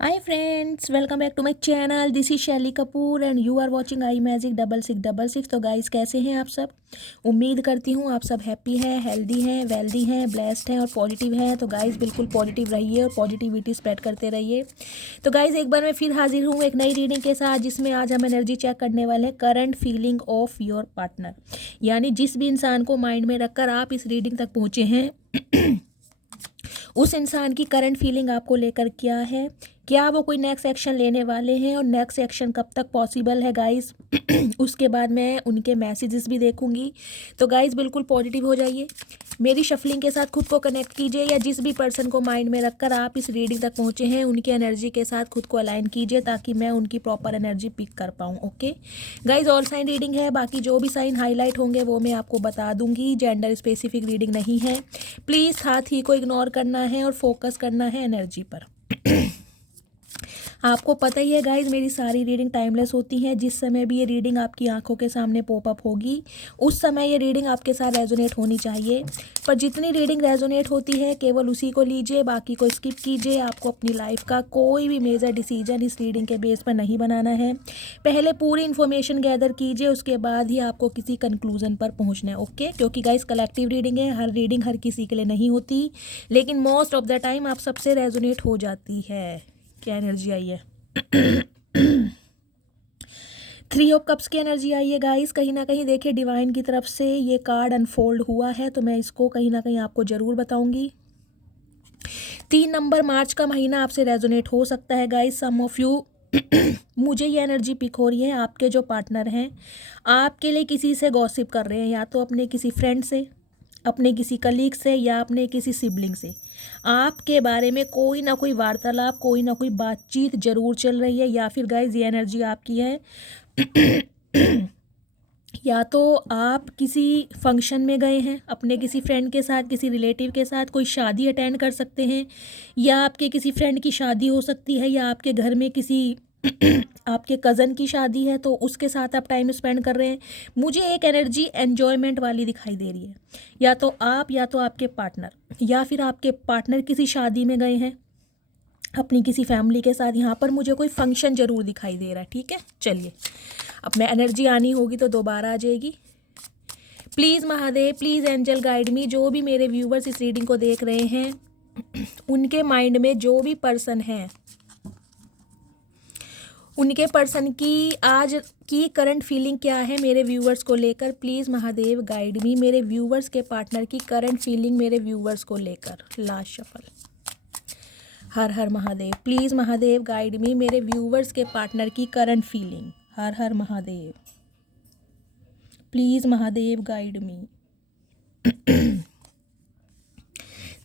Hi friends, welcome back to my channel. This is Shaily Kapoor and you are watching I magic 6666। तो guys कैसे हैं आप सब। उम्मीद करती हूँ आप सब हैप्पी हैं, हेल्दी हैं, वेल्दी हैं, ब्लेस्ड हैं और पॉजिटिव हैं। तो गाइस बिल्कुल पॉजिटिव रहिए और पॉजिटिविटी स्प्रेड करते रहिए। तो गाइस एक बार मैं फिर हाजिर हूँ एक नई रीडिंग के साथ, जिसमें आज हम एनर्जी चेक करने वाले हैं current feeling of your partner. यानी जिस भी इंसान को माइंड में रखकर आप इस रीडिंग तक पहुँचे हैं उस इंसान की करंट फीलिंग आपको लेकर क्या है, क्या वो कोई नेक्स्ट एक्शन लेने वाले हैं और नेक्स्ट एक्शन कब तक पॉसिबल है गाइस। उसके बाद मैं उनके मैसेजेस भी देखूंगी। तो गाइस बिल्कुल पॉजिटिव हो जाइए, मेरी शफलिंग के साथ खुद को कनेक्ट कीजिए, या जिस भी पर्सन को माइंड में रखकर आप इस रीडिंग तक पहुंचे हैं उनकी एनर्जी के साथ खुद को अलाइन कीजिए, ताकि मैं उनकी प्रॉपर एनर्जी पिक कर पाऊँ। Okay guys, all sign reading है, बाकी जो भी साइन हाईलाइट होंगे वो मैं आपको बता दूंगी। जेंडर स्पेसिफिक रीडिंग नहीं है, प्लीज़ साथ ही को इग्नोर करना है और फोकस करना है एनर्जी पर। आपको पता ही है गाइज, मेरी सारी रीडिंग टाइमलेस होती हैं। जिस समय भी ये रीडिंग आपकी आंखों के सामने पॉपअप होगी उस समय ये रीडिंग आपके साथ रेजोनेट होनी चाहिए। पर जितनी रीडिंग रेजोनेट होती है केवल उसी को लीजिए, बाकी को स्किप कीजिए। आपको अपनी लाइफ का कोई भी मेजर डिसीजन इस रीडिंग के बेस पर नहीं बनाना है। पहले पूरी इन्फॉर्मेशन गैदर कीजिए, उसके बाद ही आपको किसी कंक्लूजन पर पहुंचना है। ओके, क्योंकि गाइज कलेक्टिव रीडिंग है, हर रीडिंग हर किसी के लिए नहीं होती, लेकिन मोस्ट ऑफ द टाइम आप सबसे रेजोनेट हो जाती है। क्या एनर्जी आई है। 3 ऑफ कप्स की एनर्जी आई है गाइस। कहीं ना कहीं देखिए डिवाइन की तरफ से ये कार्ड अनफोल्ड हुआ है, तो मैं इसको कहीं ना कहीं आपको ज़रूर बताऊंगी। 3 नंबर मार्च का महीना आपसे रेजोनेट हो सकता है गाइस। सम ऑफ यू मुझे ये एनर्जी पिक हो रही है, आपके जो पार्टनर हैं आपके लिए किसी से गॉसिप कर रहे हैं, या तो अपने किसी फ्रेंड से, अपने किसी कलीग से, या अपने किसी सिबलिंग से। आपके बारे में कोई ना कोई वार्तालाप, कोई ना कोई बातचीत जरूर चल रही है। या फिर गाइज ये एनर्जी आपकी है या तो आप किसी फंक्शन में गए हैं अपने किसी फ्रेंड के साथ, किसी रिलेटिव के साथ, कोई शादी अटेंड कर सकते हैं, या आपके किसी फ्रेंड की शादी हो सकती है, या आपके घर में किसी आपके कज़न की शादी है तो उसके साथ आप टाइम स्पेंड कर रहे हैं। मुझे एक एनर्जी एन्जॉयमेंट वाली दिखाई दे रही है, या तो आप या तो आपके पार्टनर, या फिर आपके पार्टनर किसी शादी में गए हैं अपनी किसी फैमिली के साथ। यहाँ पर मुझे कोई फंक्शन ज़रूर दिखाई दे रहा है। ठीक है, चलिए अब मैं एनर्जी आनी होगी तो दोबारा आ जाएगी। Please Mahadev, please angel guide me. जो भी मेरे व्यूवर्स इस रीडिंग को देख रहे हैं उनके माइंड में जो भी पर्सन है, उनके पर्सन की आज की करंट फीलिंग क्या है मेरे व्यूवर्स को लेकर। प्लीज़ महादेव गाइड मी। मेरे व्यूवर्स के पार्टनर की करंट फीलिंग मेरे व्यूवर्स को लेकर। Last shuffle. हर हर महादेव। प्लीज़ महादेव गाइड मी। मेरे व्यूवर्स के पार्टनर की करंट फीलिंग। हर हर महादेव। प्लीज़ महादेव गाइड मी।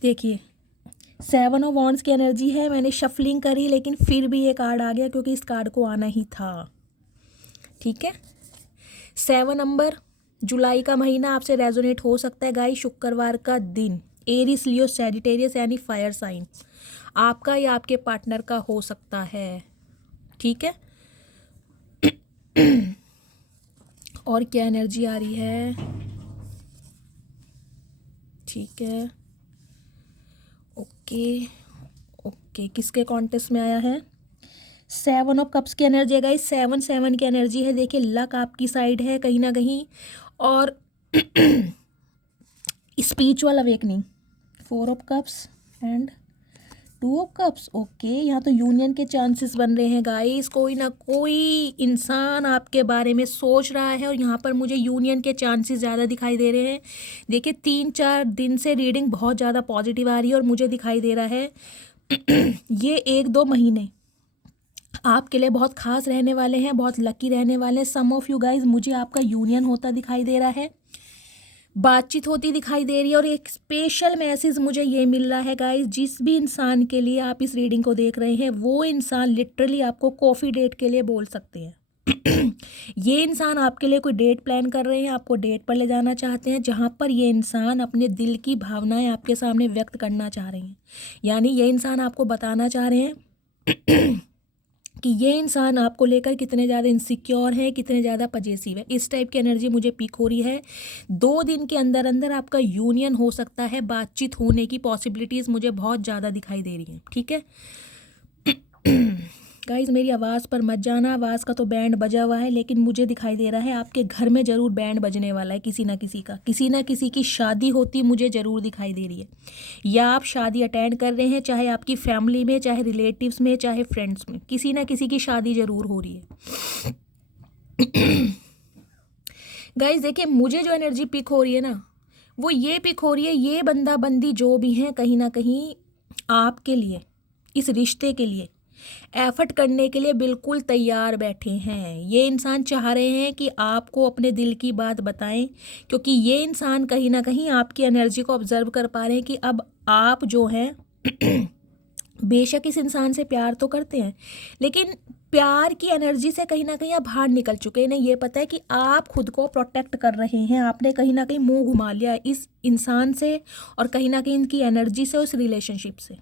देखिए 7 ऑफ वॉन्ड्स की एनर्जी है। मैंने शफलिंग करी लेकिन फिर भी ये कार्ड आ गया, क्योंकि इस कार्ड को आना ही था। ठीक है, 7 नंबर जुलाई का महीना आपसे रेजोनेट हो सकता है गाइस। शुक्रवार का दिन, एरिस, लियो, सैजिटेरियस यानी फायर साइन आपका या आपके पार्टनर का हो सकता है। ठीक है, और क्या एनर्जी आ रही है। ठीक है, ओके ओके, किसके कॉन्टेस्ट में आया है। 7 ऑफ कप्स की एनर्जी है गाइस। 7 की एनर्जी है। देखिए लक आपकी साइड है कहीं ना कहीं, और spiritual awakening. 4 of cups and 2 of cups. Okay, यहाँ तो यूनियन के चांसेस बन रहे हैं गाइस। कोई ना कोई इंसान आपके बारे में सोच रहा है, और यहाँ पर मुझे यूनियन के चांसेस ज़्यादा दिखाई दे रहे हैं। देखिए 3-4 दिन से रीडिंग बहुत ज़्यादा पॉजिटिव आ रही है, और मुझे दिखाई दे रहा है ये 1-2 महीने आपके लिए बहुत खास रहने वाले हैं, बहुत लकी रहने वाले हैं। सम ऑफ यू गाइज, मुझे आपका यूनियन होता दिखाई दे रहा है, बातचीत होती दिखाई दे रही है। और एक स्पेशल मैसेज मुझे ये मिल रहा है गाइज, जिस भी इंसान के लिए आप इस रीडिंग को देख रहे हैं वो इंसान लिटरली आपको कॉफ़ी डेट के लिए बोल सकते हैं। ये इंसान आपके लिए कोई डेट प्लान कर रहे हैं, आपको डेट पर ले जाना चाहते हैं, जहाँ पर ये इंसान अपने दिल की भावनाएं आपके सामने व्यक्त करना चाह रहे हैं। यानी ये इंसान आपको बताना चाह रहे हैं कि ये इंसान आपको लेकर कितने ज़्यादा इनसिक्योर है, कितने ज़्यादा पजेसिव है। इस टाइप की एनर्जी मुझे पिक हो रही है। 2 दिन के अंदर अंदर आपका यूनियन हो सकता है, बातचीत होने की पॉसिबिलिटीज़ मुझे बहुत ज़्यादा दिखाई दे रही हैं। ठीक है, गाइज मेरी आवाज़ पर मत जाना, आवाज़ का तो बैंड बजा हुआ है, लेकिन मुझे दिखाई दे रहा है आपके घर में ज़रूर बैंड बजने वाला है। किसी ना किसी का, किसी ना किसी की शादी होती मुझे ज़रूर दिखाई दे रही है, या आप शादी अटेंड कर रहे हैं, चाहे आपकी फैमिली में, चाहे रिलेटिव्स में, चाहे फ्रेंड्स में, किसी ना किसी की शादी ज़रूर हो रही है। गाइज देखिए, मुझे जो एनर्जी पिक हो रही है ना, वो ये पिक हो रही है, ये बंदा बंदी जो भी हैं कहीं ना कहीं आपके लिए, इस रिश्ते के लिए एफर्ट करने के लिए बिल्कुल तैयार बैठे हैं। ये इंसान चाह रहे हैं कि आपको अपने दिल की बात बताएं, क्योंकि ये इंसान कहीं ना कहीं आपकी एनर्जी को ऑब्जर्व कर पा रहे हैं कि अब आप जो हैं बेशक इस इंसान से प्यार तो करते हैं, लेकिन प्यार की एनर्जी से कहीं ना कहीं आप बाहर निकल चुके हैं। इन्हें ये पता है कि आप खुद को प्रोटेक्ट कर रहे हैं, आपने कहीं ना कहीं मुंह घुमा लिया है इस इंसान से, और कहीं ना कहीं इनकी एनर्जी से, उस रिलेशनशिप से।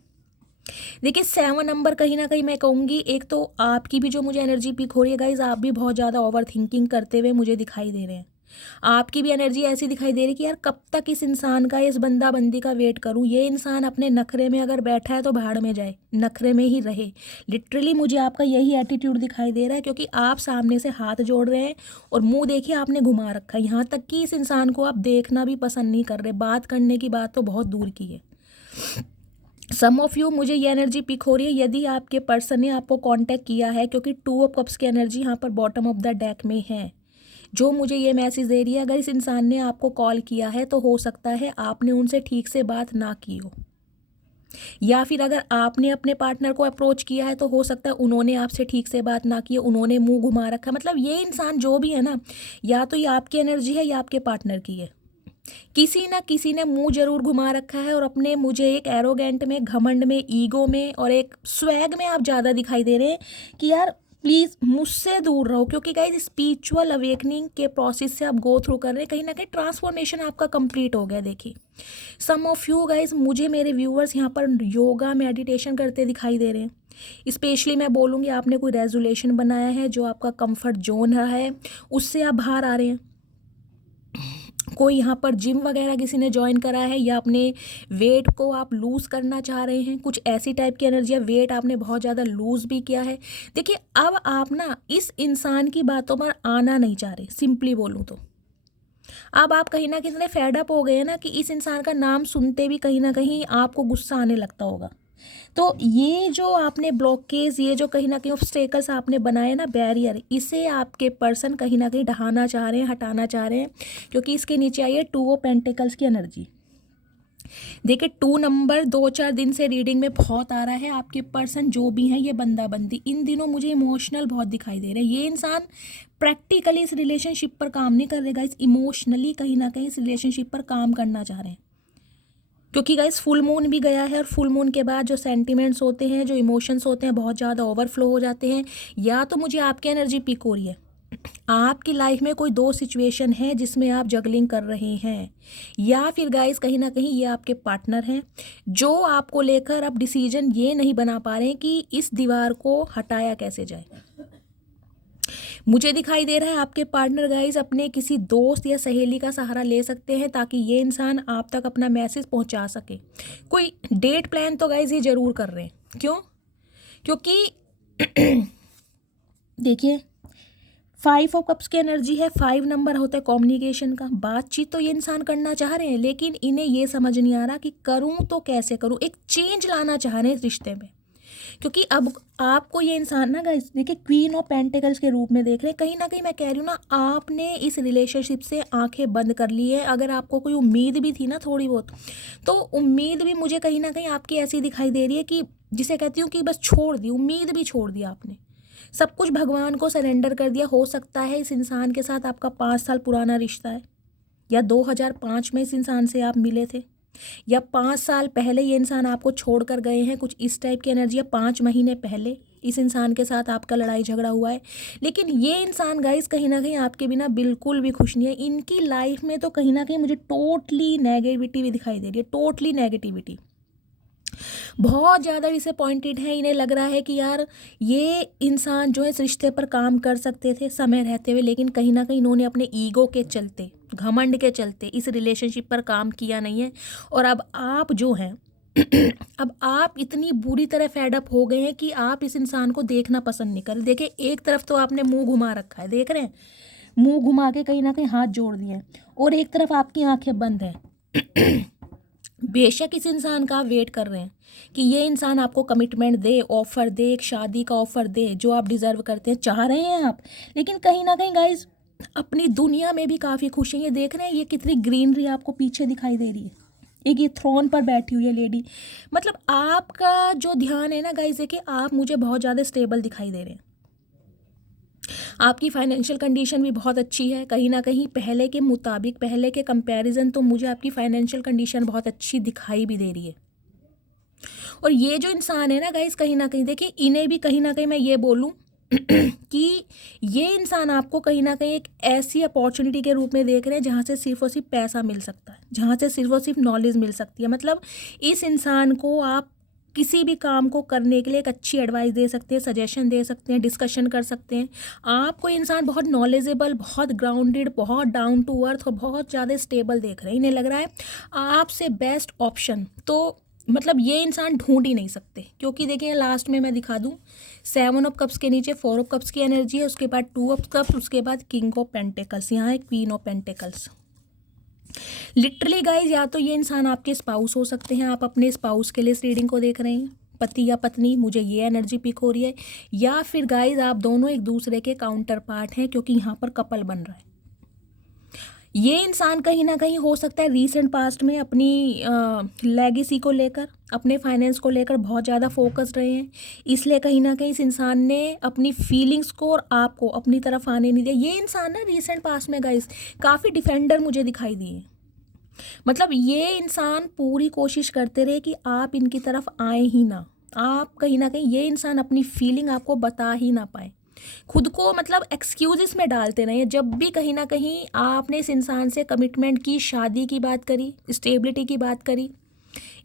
देखिए 7 नंबर कहीं ना कहीं मैं कहूँगी, एक तो आपकी भी जो मुझे एनर्जी पिक हो रही है गाइज, आप भी बहुत ज़्यादा ओवर थिंकिंग करते हुए मुझे दिखाई दे रहे हैं। आपकी भी एनर्जी ऐसी दिखाई दे रही है कि यार कब तक इस इंसान का, इस बंदा बंदी का वेट करूं। ये इंसान अपने नखरे में अगर बैठा है तो भाड़ में जाए, नखरे में ही रहे। लिटरली मुझे आपका यही एटीट्यूड दिखाई दे रहा है, क्योंकि आप सामने से हाथ जोड़ रहे हैं और मुंह देखिए आपने घुमा रखा है, यहाँ तक कि इस इंसान को आप देखना भी पसंद नहीं कर रहे। बात करने की बात तो बहुत दूर की है। सम ऑफ यू, मुझे ये एनर्जी पिक हो रही है, यदि आपके पर्सन ने आपको कांटेक्ट किया है, क्योंकि 2 ऑफ कप्स की एनर्जी यहाँ पर बॉटम ऑफ द डेक में है, जो मुझे ये मैसेज दे रही है। अगर इस इंसान ने आपको कॉल किया है तो हो सकता है आपने उनसे ठीक से बात ना की हो, या फिर अगर आपने अपने पार्टनर को अप्रोच किया है तो हो सकता है उन्होंने आपसे ठीक से बात ना की है, उन्होंने मुंह घुमा रखा। मतलब ये इंसान जो भी है ना, या तो ये आपकी एनर्जी है या आपके पार्टनर की है। किसी ना किसी ने मुंह जरूर घुमा रखा है, और अपने मुझे एक एरोगेंट में, घमंड में, ईगो में और एक स्वैग में आप ज़्यादा दिखाई दे रहे हैं कि यार प्लीज़ मुझसे दूर रहो। क्योंकि गाइज स्पिरिचुअल अवेकनिंग के प्रोसेस से आप गो थ्रू कर रहे हैं, कहीं ना कहीं ट्रांसफॉर्मेशन आपका कंप्लीट हो गया। देखिए सम ऑफ यू गाइज, मुझे मेरे व्यूअर्स यहाँ पर योगा मेडिटेशन करते दिखाई दे रहे हैं। स्पेशली मैं बोलूँगी आपने कोई रेजोल्यूशन बनाया है, जो आपका कंफर्ट जोन है उससे आप बाहर आ रहे हैं। कोई यहाँ पर जिम वगैरह किसी ने ज्वाइन करा है, या अपने वेट को आप लूज़ करना चाह रहे हैं, कुछ ऐसी टाइप की एनर्जी है। वेट आपने बहुत ज़्यादा लूज़ भी किया है। देखिए अब आप ना इस इंसान की बातों पर आना नहीं चाह रहे, सिंपली बोलूँ तो। अब आप कहीं ना कहीं इतने फेड अप हो गए हैं ना कि इस इंसान का नाम सुनते भी कहीं ना कहीं आपको गुस्सा आने लगता होगा। तो ये जो आपने ब्लॉकेज, ये जो कहीं ना कहीं ऑब्स्टेकल्स आपने बनाए ना, बैरियर, इसे आपके पर्सन कहीं ना कहीं ढहाना चाह रहे हैं, हटाना चाह रहे हैं। क्योंकि इसके नीचे आई है 2 ऑफ पेंटिकल्स की एनर्जी। देखिए 2 नंबर 2-4 दिन से रीडिंग में बहुत आ रहा है। आपके पर्सन जो भी हैं, ये बंदा बंदी इन दिनों मुझे इमोशनल बहुत दिखाई दे रहे हैं। ये इंसान प्रैक्टिकली इस रिलेशनशिप पर काम नहीं कर रहेगा, इस इमोशनली कहीं ना कहीं इस रिलेशनशिप पर काम करना चाह रहे हैं। क्योंकि गाइस फुल मून भी गया है, और फुल मून के बाद जो सेंटिमेंट्स होते हैं, जो इमोशंस होते हैं, बहुत ज़्यादा ओवरफ्लो हो जाते हैं। या तो मुझे आपकी एनर्जी पिक हो रही है, आपकी लाइफ में कोई 2 सिचुएशन है जिसमें आप जगलिंग कर रहे हैं, या फिर गाइस कहीं ना कहीं ये आपके पार्टनर हैं, जो आपको लेकर अब डिसीजन ये नहीं बना पा रहे हैं कि इस दीवार को हटाया कैसे जाए। मुझे दिखाई दे रहा है आपके पार्टनर गाइज अपने किसी दोस्त या सहेली का सहारा ले सकते हैं, ताकि ये इंसान आप तक अपना मैसेज पहुंचा सके। कोई डेट प्लान तो गाइज ये ज़रूर कर रहे हैं। क्यों? क्योंकि देखिए 5 ऑफ कप्स की एनर्जी है, 5 नंबर होता है कम्युनिकेशन का। बातचीत तो ये इंसान करना चाह रहे हैं, लेकिन इन्हें ये समझ नहीं आ रहा कि करूं तो कैसे करूं। एक चेंज लाना चाह रहे हैं इस रिश्ते में, क्योंकि अब आपको ये इंसान ना गाइस देखिए क्वीन ऑफ पेंटिकल्स के रूप में देख रहे हैं। कहीं ना कहीं मैं कह रही हूँ ना, आपने इस रिलेशनशिप से आंखें बंद कर ली है। अगर आपको कोई उम्मीद भी थी ना थोड़ी बहुत, तो उम्मीद भी मुझे कहीं ना कहीं आपकी ऐसी दिखाई दे रही है कि जिसे कहती हूँ कि बस छोड़ दी, उम्मीद भी छोड़ दिया आपने, सब कुछ भगवान को सरेंडर कर दिया। हो सकता है इस इंसान के साथ आपका 5 साल पुराना रिश्ता है, या 2005 में इस इंसान से आप मिले थे, या 5 साल पहले ये इंसान आपको छोड़कर गए हैं, कुछ इस टाइप की एनर्जी है। 5 महीने पहले इस इंसान के साथ आपका लड़ाई झगड़ा हुआ है। लेकिन ये इंसान गाइस कहीं ना कहीं आपके बिना बिल्कुल भी खुश नहीं है। इनकी लाइफ में तो कहीं ना कहीं मुझे टोटली नेगेटिविटी भी दिखाई दे रही है, टोटली नेगेटिविटी। बहुत ज़्यादा डिसअपॉइंटेड है। इन्हें लग रहा है कि यार ये इंसान जो है इस रिश्ते पर काम कर सकते थे समय रहते हुए, लेकिन कहीं ना कहीं इन्होंने अपने ईगो के चलते, घमंड के चलते इस रिलेशनशिप पर काम किया नहीं है। और अब आप जो हैं अब आप इतनी बुरी तरह फेडअप हो गए हैं कि आप इस इंसान को देखना पसंद नहीं कर रहे। देखिए, एक तरफ तो आपने मुंह घुमा रखा है, देख रहे हैं, मुंह घुमा के कहीं ना कहीं हाथ जोड़ दिए हैं, और एक तरफ आपकी आंखें बंद हैं। बेशक इस इंसान का आप वेट कर रहे हैं कि ये इंसान आपको कमिटमेंट दे, ऑफर दे, एक शादी का ऑफर दे, जो आप डिजर्व करते हैं, चाह रहे हैं आप। लेकिन कहीं ना कहीं गाइज अपनी दुनिया में भी काफ़ी खुश हैं। ये देख रहे हैं, ये कितनी ग्रीनरी आपको पीछे दिखाई दे रही है। एक ये थ्रोन पर बैठी हुई है लेडी। मतलब आपका जो ध्यान है ना गाइज, देखिए आप मुझे बहुत ज़्यादा स्टेबल दिखाई दे रहे हैं। आपकी फाइनेंशियल कंडीशन भी बहुत अच्छी है, कहीं ना कहीं पहले के मुताबिक, पहले के कंपैरिजन तो मुझे आपकी फाइनेंशियल कंडीशन बहुत अच्छी दिखाई भी दे रही है। और ये जो इंसान है ना गाइस, कहीं ना कहीं देखिए, इन्हें भी कहीं ना कहीं मैं ये बोलूँ कि ये इंसान आपको कहीं ना कहीं एक ऐसी अपॉर्चुनिटी के रूप में देख रहे हैं जहाँ से सिर्फ और सिर्फ पैसा मिल सकता है, जहाँ से सिर्फ और सिर्फ नॉलेज मिल सकती है। मतलब इस इंसान को आप किसी भी काम को करने के लिए एक अच्छी एडवाइस दे सकते हैं, सजेशन दे सकते हैं, डिस्कशन कर सकते हैं। आपको इंसान बहुत नॉलेजेबल, बहुत ग्राउंडेड, बहुत डाउन टू अर्थ और बहुत ज़्यादा स्टेबल देख रहे हैं। इन्हें लग रहा है आपसे बेस्ट ऑप्शन तो मतलब ये इंसान ढूंढ ही नहीं सकते, क्योंकि देखिए लास्ट में मैं दिखा दूं, 7 ऑफ कप्स के नीचे 4 ऑफ कप्स की एनर्जी है, उसके बाद 2 ऑफ कप्स, उसके बाद किंग ऑफ पेंटिकल्स, यहाँ एक queen of pentacles. Literally guys, या तो ये इंसान आपके स्पाउस हो सकते हैं, आप अपने स्पाउस के लिए इस रीडिंग को देख रहे हैं, पति या पत्नी, मुझे ये एनर्जी पिक हो रही है। या फिर गाइज आप दोनों एक दूसरे के काउंटर पार्ट हैं, क्योंकि यहाँ पर कपल बन रहा है। ये इंसान कहीं ना कहीं हो सकता है रीसेंट पास्ट में अपनी लेगेसी को लेकर, अपने फाइनेंस को लेकर बहुत ज़्यादा फोकस्ड रहे हैं, इसलिए कहीं ना कहीं इस इंसान ने अपनी फीलिंग्स को और आपको अपनी तरफ आने नहीं दिया। ये इंसान ना रीसेंट पास्ट में गाइस काफ़ी डिफेंडर मुझे दिखाई दिए। मतलब ये इंसान पूरी कोशिश करते रहे कि आप इनकी तरफ आए ही ना, आप कहीं ना कहीं ये इंसान अपनी फीलिंग आपको बता ही ना पाए, खुद को मतलब एक्सक्यूजेस में डालते रहे। जब भी कहीं ना कहीं आपने इस इंसान से कमिटमेंट की, शादी की बात करी, स्टेबिलिटी की बात करी,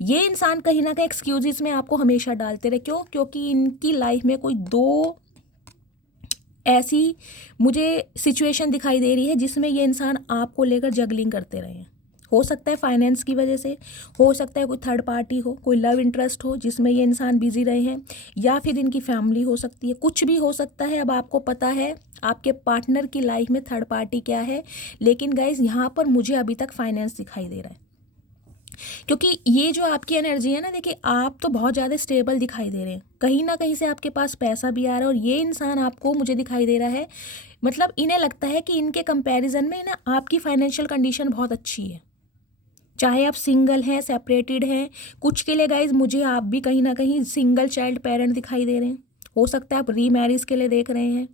ये इंसान कहीं ना कहीं एक्सक्यूजेस में आपको हमेशा डालते रहे। क्यों? क्योंकि इनकी लाइफ में कोई दो ऐसी मुझे सिचुएशन दिखाई दे रही है जिसमें ये इंसान आपको लेकर जगलिंग करते रहे हैं। हो सकता है फाइनेंस की वजह से, हो सकता है कोई थर्ड पार्टी हो, कोई लव इंटरेस्ट हो जिसमें ये इंसान बिजी रहे हैं, या फिर इनकी फैमिली हो सकती है, कुछ भी हो सकता है। अब आपको पता है आपके पार्टनर की लाइफ में थर्ड पार्टी क्या है, लेकिन गाइज यहाँ पर मुझे अभी तक फाइनेंस दिखाई दे रहा है, क्योंकि ये जो आपकी एनर्जी है ना, देखिए आप तो बहुत ज़्यादा स्टेबल दिखाई दे रहे हैं, कहीं ना कहीं से आपके पास पैसा भी आ रहा है, और ये इंसान आपको मुझे दिखाई दे रहा है, मतलब इन्हें लगता है कि इनके कंपैरिजन में ना आपकी फाइनेंशियल कंडीशन बहुत अच्छी है। चाहे आप सिंगल हैं, सेपरेटेड हैं, कुछ के लिए गाइज मुझे आप भी कहीं ना कहीं सिंगल चाइल्ड पेरेंट दिखाई दे रहे हैं, हो सकता है आप रीमैरिज के लिए देख रहे हैं,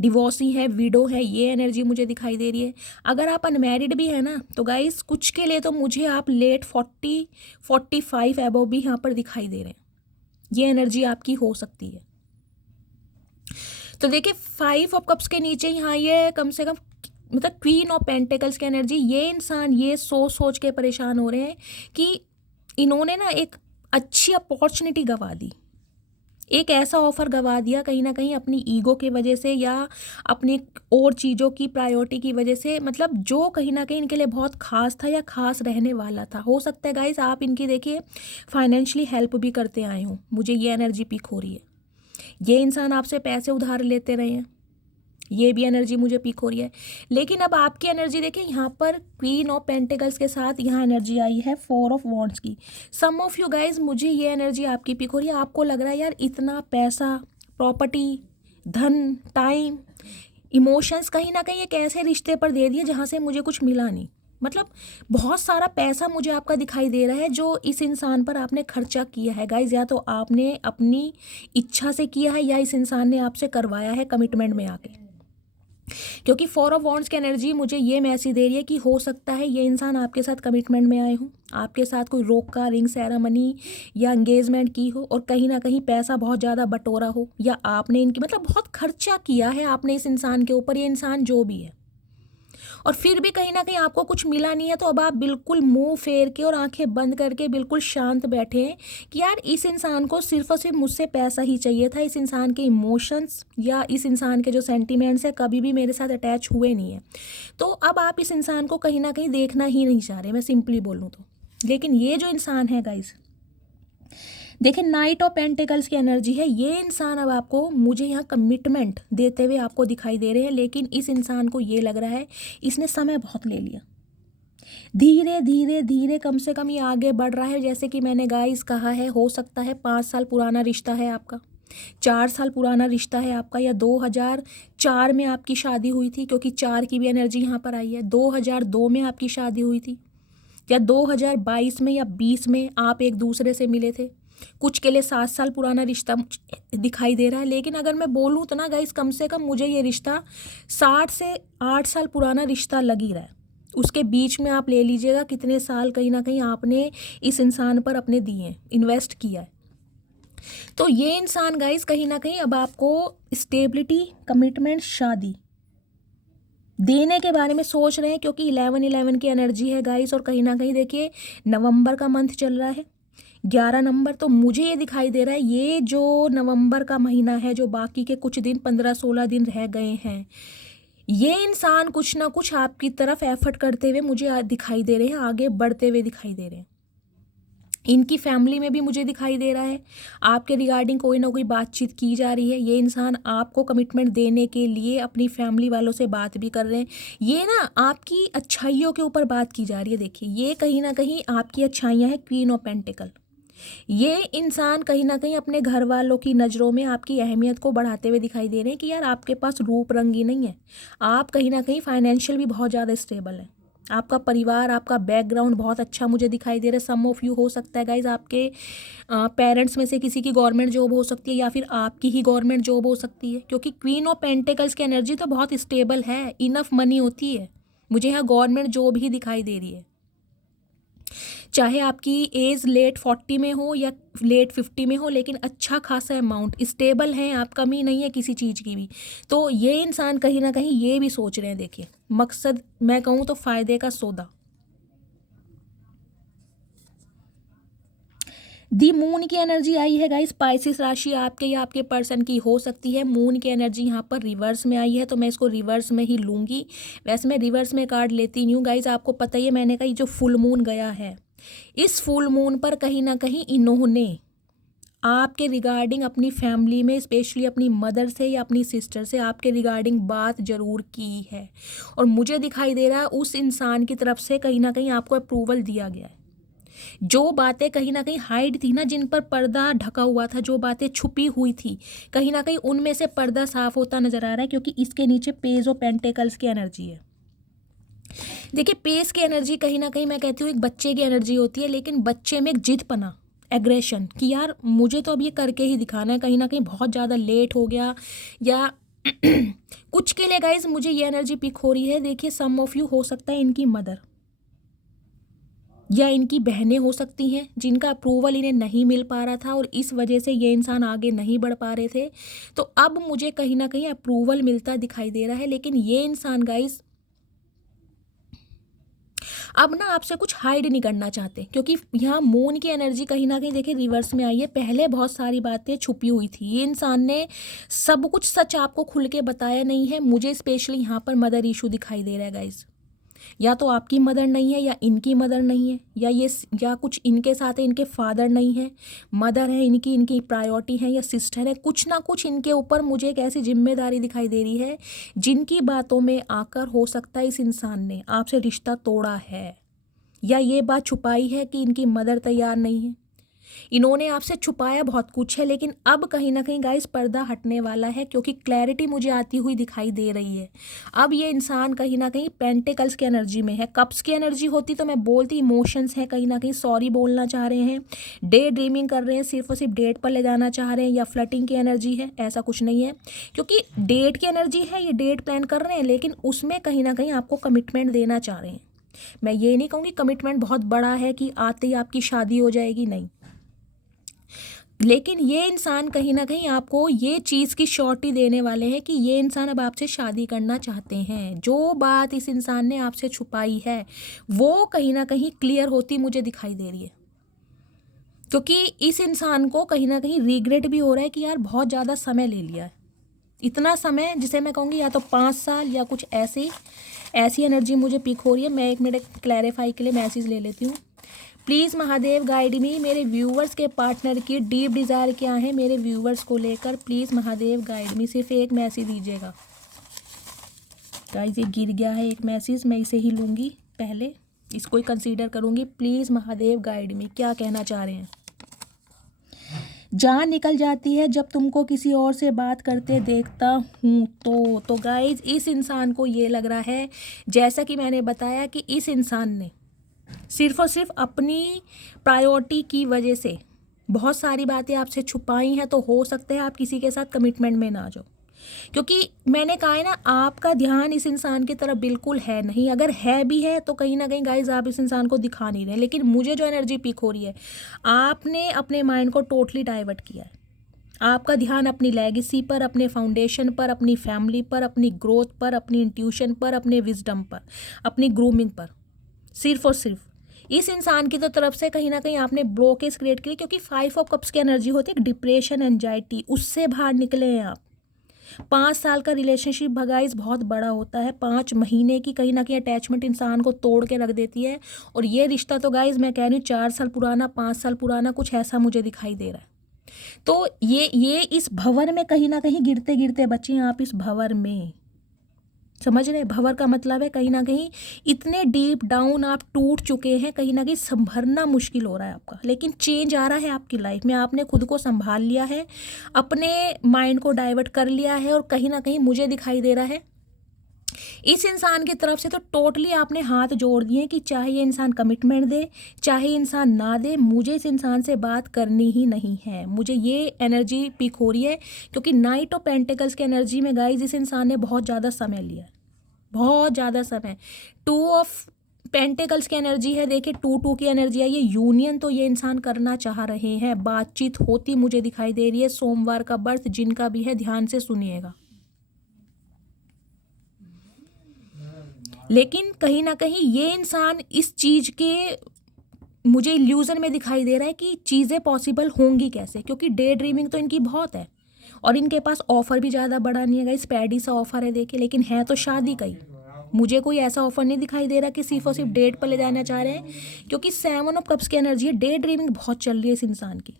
डिवोर्सी है, विडो है, ये एनर्जी मुझे दिखाई दे रही है। अगर आप अनमैरिड भी है ना, तो गाइस कुछ के लिए तो मुझे आप लेट 45 एबव भी यहाँ पर दिखाई दे रहे हैं, ये एनर्जी आपकी हो सकती है। तो देखिए 5 ऑफ कप्स के नीचे यहाँ ये कम से कम मतलब क्वीन ऑफ पेंटिकल्स की एनर्जी, ये इंसान ये सोच के परेशान हो रहे हैं कि इन्होंने ना एक अच्छी अपॉर्चुनिटी गंवा दी, एक ऐसा ऑफर गंवा दिया कहीं ना कहीं अपनी ईगो की वजह से, या अपनी और चीज़ों की प्रायोरिटी की वजह से, मतलब जो कहीं ना कहीं इनके लिए बहुत खास था या खास रहने वाला था। हो सकता है गाइस आप इनकी देखिए फाइनेंशियली हेल्प भी करते आए हों, मुझे ये एनर्जी पिक हो रही है। ये इंसान आपसे पैसे उधार लेते रहे हैं, ये भी एनर्जी मुझे पिक हो रही है। लेकिन अब आपकी एनर्जी देखिए, यहाँ पर क्वीन ऑफ पेंटिकल्स के साथ यहाँ एनर्जी आई है 4 ऑफ वॉन्ड्स की। सम ऑफ यू गाइज, मुझे ये एनर्जी आपकी पिक हो रही है। आपको लग रहा है यार इतना पैसा, प्रॉपर्टी, धन, टाइम, इमोशंस कहीं ना कहीं एक ऐसे रिश्ते पर दे दिए जहाँ से मुझे कुछ मिला नहीं। मतलब बहुत सारा पैसा मुझे आपका दिखाई दे रहा है जो इस इंसान पर आपने खर्चा किया है गाइज, या तो आपने अपनी इच्छा से किया है या इस इंसान ने आपसे करवाया है कमिटमेंट में आके। क्योंकि 4 ऑफ वॉन्ड्स की एनर्जी मुझे ये मैसेज दे रही है कि हो सकता है ये इंसान आपके साथ कमिटमेंट में आए हों, आपके साथ कोई रोक का रिंग सेरेमनी या एंगेजमेंट की हो, और कहीं ना कहीं पैसा बहुत ज़्यादा बटोरा हो, या आपने इनकी मतलब बहुत खर्चा किया है आपने इस इंसान के ऊपर, ये इंसान जो भी है, और फिर भी कहीं ना कहीं आपको कुछ मिला नहीं है। तो अब आप बिल्कुल मुंह फेर के और आंखें बंद करके बिल्कुल शांत बैठे हैं कि यार इस इंसान को सिर्फ और सिर्फ मुझसे पैसा ही चाहिए था, इस इंसान के इमोशंस या इस इंसान के जो सेंटिमेंट्स है कभी भी मेरे साथ अटैच हुए नहीं है। तो अब आप इस इंसान को कहीं ना कहीं देखना ही नहीं चाह रहे, मैं सिंपली बोलूँ तो। लेकिन ये जो इंसान है गाइज, देखिए नाइट ऑफ पेंटिकल्स की एनर्जी है। ये इंसान अब आपको, मुझे यहाँ कमिटमेंट देते हुए आपको दिखाई दे रहे हैं, लेकिन इस इंसान को ये लग रहा है इसने समय बहुत ले लिया। धीरे धीरे धीरे कम से कम ये आगे बढ़ रहा है। जैसे कि मैंने गाइस कहा है, हो सकता है 5 साल पुराना रिश्ता है आपका, 4 साल पुराना रिश्ता है आपका, या 2004 में आपकी शादी हुई थी, क्योंकि 4 की भी एनर्जी यहाँ पर आई है। 2002 में आपकी शादी हुई थी, या 2022 में या 20 में आप एक दूसरे से मिले थे। कुछ के लिए 7 साल पुराना रिश्ता दिखाई दे रहा है। लेकिन अगर मैं बोलूँ तो ना गाइस, कम से कम मुझे ये रिश्ता 60 से 8 साल पुराना रिश्ता लग ही रहा है। उसके बीच में आप ले लीजिएगा कितने साल कहीं ना कहीं आपने इस इंसान पर अपने दिए, इन्वेस्ट किया है। तो ये इंसान गाइस कहीं ना कहीं अब आपको स्टेबिलिटी, कमिटमेंट, शादी देने के बारे में सोच रहे हैं, क्योंकि 11-11 की एनर्जी है गाइस। और कहीं ना कहीं देखिए नवंबर का मंथ चल रहा है, 11 नंबर। तो मुझे ये दिखाई दे रहा है ये जो नवंबर का महीना है, जो बाकी के कुछ दिन 15-16 दिन रह गए हैं, ये इंसान कुछ ना कुछ आपकी तरफ एफर्ट करते हुए मुझे दिखाई दे रहे हैं, आगे बढ़ते हुए दिखाई दे रहे हैं। इनकी फैमिली में भी मुझे दिखाई दे रहा है आपके रिगार्डिंग कोई ना कोई बातचीत की जा रही है। ये इंसान आपको कमिटमेंट देने के लिए अपनी फैमिली वालों से बात भी कर रहे हैं। ये ना आपकी अच्छाइयों के ऊपर बात की जा रही है। देखिए ये कहीं ना कहीं आपकी अच्छाइयाँ हैं, क्वीन ऑफ पेंटिकल। ये इंसान कहीं ना कहीं अपने घर वालों की नज़रों में आपकी अहमियत को बढ़ाते हुए दिखाई दे रहे हैं कि यार आपके पास रूप रंग ही नहीं है, आप कहीं ना कहीं फाइनेंशियल भी बहुत ज़्यादा स्टेबल है, आपका परिवार, आपका बैकग्राउंड बहुत अच्छा मुझे दिखाई दे रहा है। सम ऑफ यू हो सकता है गाइज आपके पेरेंट्स में से किसी की गवर्नमेंट जॉब हो सकती है, या फिर आपकी ही गवर्नमेंट जॉब हो सकती है, क्योंकि क्वीन ऑफ पेंटिकल्स की एनर्जी तो बहुत स्टेबल है, इनफ मनी होती है। मुझे यहाँ गवर्नमेंट जॉब ही दिखाई दे रही है, चाहे आपकी एज लेट 40 में हो या लेट 50 में हो, लेकिन अच्छा खासा अमाउंट स्टेबल है, आप कमी नहीं है किसी चीज़ की भी। तो ये इंसान कहीं ना कहीं ये भी सोच रहे हैं, देखिए मकसद मैं कहूँ तो फ़ायदे का सौदा। दी मून की एनर्जी आई है गाइस। स्पाइसिस राशि आपके या आपके पर्सन की हो सकती है। मून की एनर्जी यहाँ पर रिवर्स में आई है, तो मैं इसको रिवर्स में ही लूँगी। वैसे मैं रिवर्स में कार्ड लेती नहीं हूँ गाइस, आपको पता ही है। मैंने कहा जो फुल मून गया है, इस फुल मून पर कहीं ना कहीं इन्होंने आपके रिगार्डिंग अपनी फैमिली में, स्पेशली अपनी मदर से या अपनी सिस्टर से आपके रिगार्डिंग बात ज़रूर की है। और मुझे दिखाई दे रहा है उस इंसान की तरफ से कहीं ना कहीं आपको अप्रूवल दिया गया है। जो बातें कहीं ना कहीं हाइड थी ना, जिन पर पर्दा ढका हुआ था, जो बातें छुपी हुई थी, कहीं ना कहीं उनमें से पर्दा साफ होता नजर आ रहा है, क्योंकि इसके नीचे पेज ऑफ पेंटिकल्स की एनर्जी है। देखिए पेज की एनर्जी कहीं ना कहीं मैं कहती हूँ एक बच्चे की एनर्जी होती है, लेकिन बच्चे में एक जिदपना, एग्रेशन, कि यार मुझे तो अब ये करके ही दिखाना है। कहीं ना कहीं बहुत ज़्यादा लेट हो गया या कुछ के लिए गाइज मुझे ये एनर्जी पिक हो रही है। देखिए सम ऑफ यू हो सकता है इनकी मदर या इनकी बहनें हो सकती हैं, जिनका अप्रूवल इन्हें नहीं मिल पा रहा था और इस वजह से ये इंसान आगे नहीं बढ़ पा रहे थे। तो अब मुझे कहीं ना कहीं अप्रूवल मिलता दिखाई दे रहा है। लेकिन ये इंसान गाइज अब ना आपसे कुछ हाइड नहीं करना चाहते, क्योंकि यहाँ मून की एनर्जी कहीं ना कहीं देखिए रिवर्स में आई है। पहले बहुत सारी बातें छुपी हुई थी, ये इंसान ने सब कुछ सच आपको खुल के बताया नहीं है। मुझे स्पेशली यहाँ पर मदर इशू दिखाई दे रहा है गाइज। या तो आपकी मदर नहीं है, या इनकी मदर नहीं है, या कुछ इनके साथ है, इनके फादर नहीं है, मदर है इनकी, इनकी प्रायोरिटी है, या सिस्टर है। कुछ ना कुछ इनके ऊपर मुझे एक ऐसी जिम्मेदारी दिखाई दे रही है, जिनकी बातों में आकर हो सकता है इस इंसान ने आपसे रिश्ता तोड़ा है, या ये बात छुपाई है कि इनकी मदर तैयार नहीं है। इन्होंने आपसे छुपाया बहुत कुछ है, लेकिन अब कहीं ना कहीं गाइस पर्दा हटने वाला है, क्योंकि क्लैरिटी मुझे आती हुई दिखाई दे रही है। अब ये इंसान कहीं ना कहीं पेंटिकल्स की एनर्जी में है। कप्स की एनर्जी होती तो मैं बोलती इमोशंस है, कहीं ना कहीं सॉरी बोलना चाह रहे हैं, डे ड्रीमिंग कर रहे हैं, सिर्फ और सिर्फ डेट पर ले जाना चाह रहे हैं, या फ्लर्टिंग की एनर्जी है। ऐसा कुछ नहीं है, क्योंकि डेट की एनर्जी है, ये डेट प्लान कर रहे हैं, लेकिन उसमें कहीं ना कहीं आपको कमिटमेंट देना चाह रहे हैं। मैं ये नहीं कहूँगी कमिटमेंट बहुत बड़ा है कि आते ही आपकी शादी हो जाएगी, नहीं। लेकिन ये इंसान कहीं ना कहीं आपको ये चीज़ की श्योरिटी देने वाले हैं कि ये इंसान अब आपसे शादी करना चाहते हैं। जो बात इस इंसान ने आपसे छुपाई है वो कहीं ना कहीं क्लियर होती मुझे दिखाई दे रही है, क्योंकि इस इंसान को कहीं ना कहीं रिग्रेट भी हो रहा है कि यार बहुत ज़्यादा समय ले लिया है। इतना समय जिसे मैं कहूँगी या तो 5 साल या कुछ ऐसी एनर्जी मुझे पिक हो रही है। मैं 1 मिनट क्लैरिफाई के लिए मैसेज ले लेती हूँ। प्लीज़ महादेव गाइड मी, मेरे व्यूवर्स के पार्टनर की डीप डिज़ायर क्या है मेरे व्यूवर्स को लेकर, प्लीज़ महादेव गाइड मी। सिर्फ एक मैसेज दीजिएगा गाइस। ये गिर गया है एक मैसेज, मैं इसे ही लूँगी, पहले इसको ही कंसीडर करूँगी। प्लीज़ महादेव गाइड मी, क्या कहना चाह रहे हैं। जान निकल जाती है जब तुमको किसी और से बात करते देखता हूँ तो गाइज इस इंसान को ये लग रहा है, जैसा कि मैंने बताया कि इस इंसान ने सिर्फ और सिर्फ अपनी प्रायोरिटी की वजह से बहुत सारी बातें आपसे छुपाई हैं। तो हो सकता है आप किसी के साथ कमिटमेंट में ना जाओ, क्योंकि मैंने कहा है ना, आपका ध्यान इस इंसान की तरफ बिल्कुल है नहीं। अगर है भी है तो कहीं ना कहीं गाइज आप इस इंसान को दिखा नहीं रहे। लेकिन मुझे जो एनर्जी पिक हो रही है, आपने अपने माइंड को टोटली डाइवर्ट किया है। आपका ध्यान अपनी लेगेसी पर, अपने फाउंडेशन पर, अपनी फैमिली पर, अपनी ग्रोथ पर, अपनी इंट्यूशन पर, अपने विजडम पर, अपनी ग्रूमिंग पर, सिर्फ और सिर्फ इस इंसान की तो तरफ से कहीं ना कहीं आपने ब्लॉकेज क्रिएट की। क्योंकि 5 ऑफ कप्स की एनर्जी होती है डिप्रेशन, एंजाइटी, उससे बाहर निकले हैं आप। 5 साल का रिलेशनशिप भगाइस बहुत बड़ा होता है। 5 महीने की कहीं ना कहीं अटैचमेंट इंसान को तोड़ के रख देती है। और ये रिश्ता तो गाइस मैं कह रही हूँ 4 साल पुराना, 5 साल पुराना, कुछ ऐसा मुझे दिखाई दे रहा है। तो ये इस भंवर में कहीं ना कहीं गिरते गिरते बचे हैं आप। इस भंवर में, समझ रहे हैं, भंवर का मतलब है कहीं ना कहीं इतने डीप डाउन आप टूट चुके हैं, कहीं ना कहीं संभरना मुश्किल हो रहा है आपका। लेकिन चेंज आ रहा है आपकी लाइफ में। आपने खुद को संभाल लिया है, अपने माइंड को डाइवर्ट कर लिया है, और कहीं ना कहीं मुझे दिखाई दे रहा है इस इंसान की तरफ से तो टोटली आपने हाथ जोड़ दिए कि चाहे ये इंसान कमिटमेंट दे, चाहे इंसान ना दे, मुझे इस इंसान से बात करनी ही नहीं है। मुझे ये एनर्जी पिक हो रही है, क्योंकि नाइट ऑफ पेंटिकल्स की एनर्जी में गाइज इस इंसान ने बहुत ज़्यादा समय लिया है, बहुत ज़्यादा समय। 2 ऑफ पेंटिकल्स की एनर्जी है, देखिए 2 की एनर्जी है। ये यूनियन तो ये इंसान करना चाह रहे हैं, बातचीत होती मुझे दिखाई दे रही है। सोमवार का बर्थ जिनका भी है ध्यान से सुनिएगा। लेकिन कहीं ना कहीं ये इंसान इस चीज़ के मुझे इल्यूजन में दिखाई दे रहा है कि चीज़ें पॉसिबल होंगी कैसे, क्योंकि डे ड्रीमिंग तो इनकी बहुत है और इनके पास ऑफर भी ज़्यादा बड़ा नहीं है गाइस। पैडी सा ऑफर है देखिए, लेकिन है तो शादी का ही। मुझे कोई ऐसा ऑफर नहीं दिखाई दे रहा कि सिर्फ और सिर्फ डेट पर ले जाना चाह रहे हैं, क्योंकि 7 ऑफ कप्स की एनर्जी है। डे ड्रीमिंग बहुत चल रही है इस इंसान की।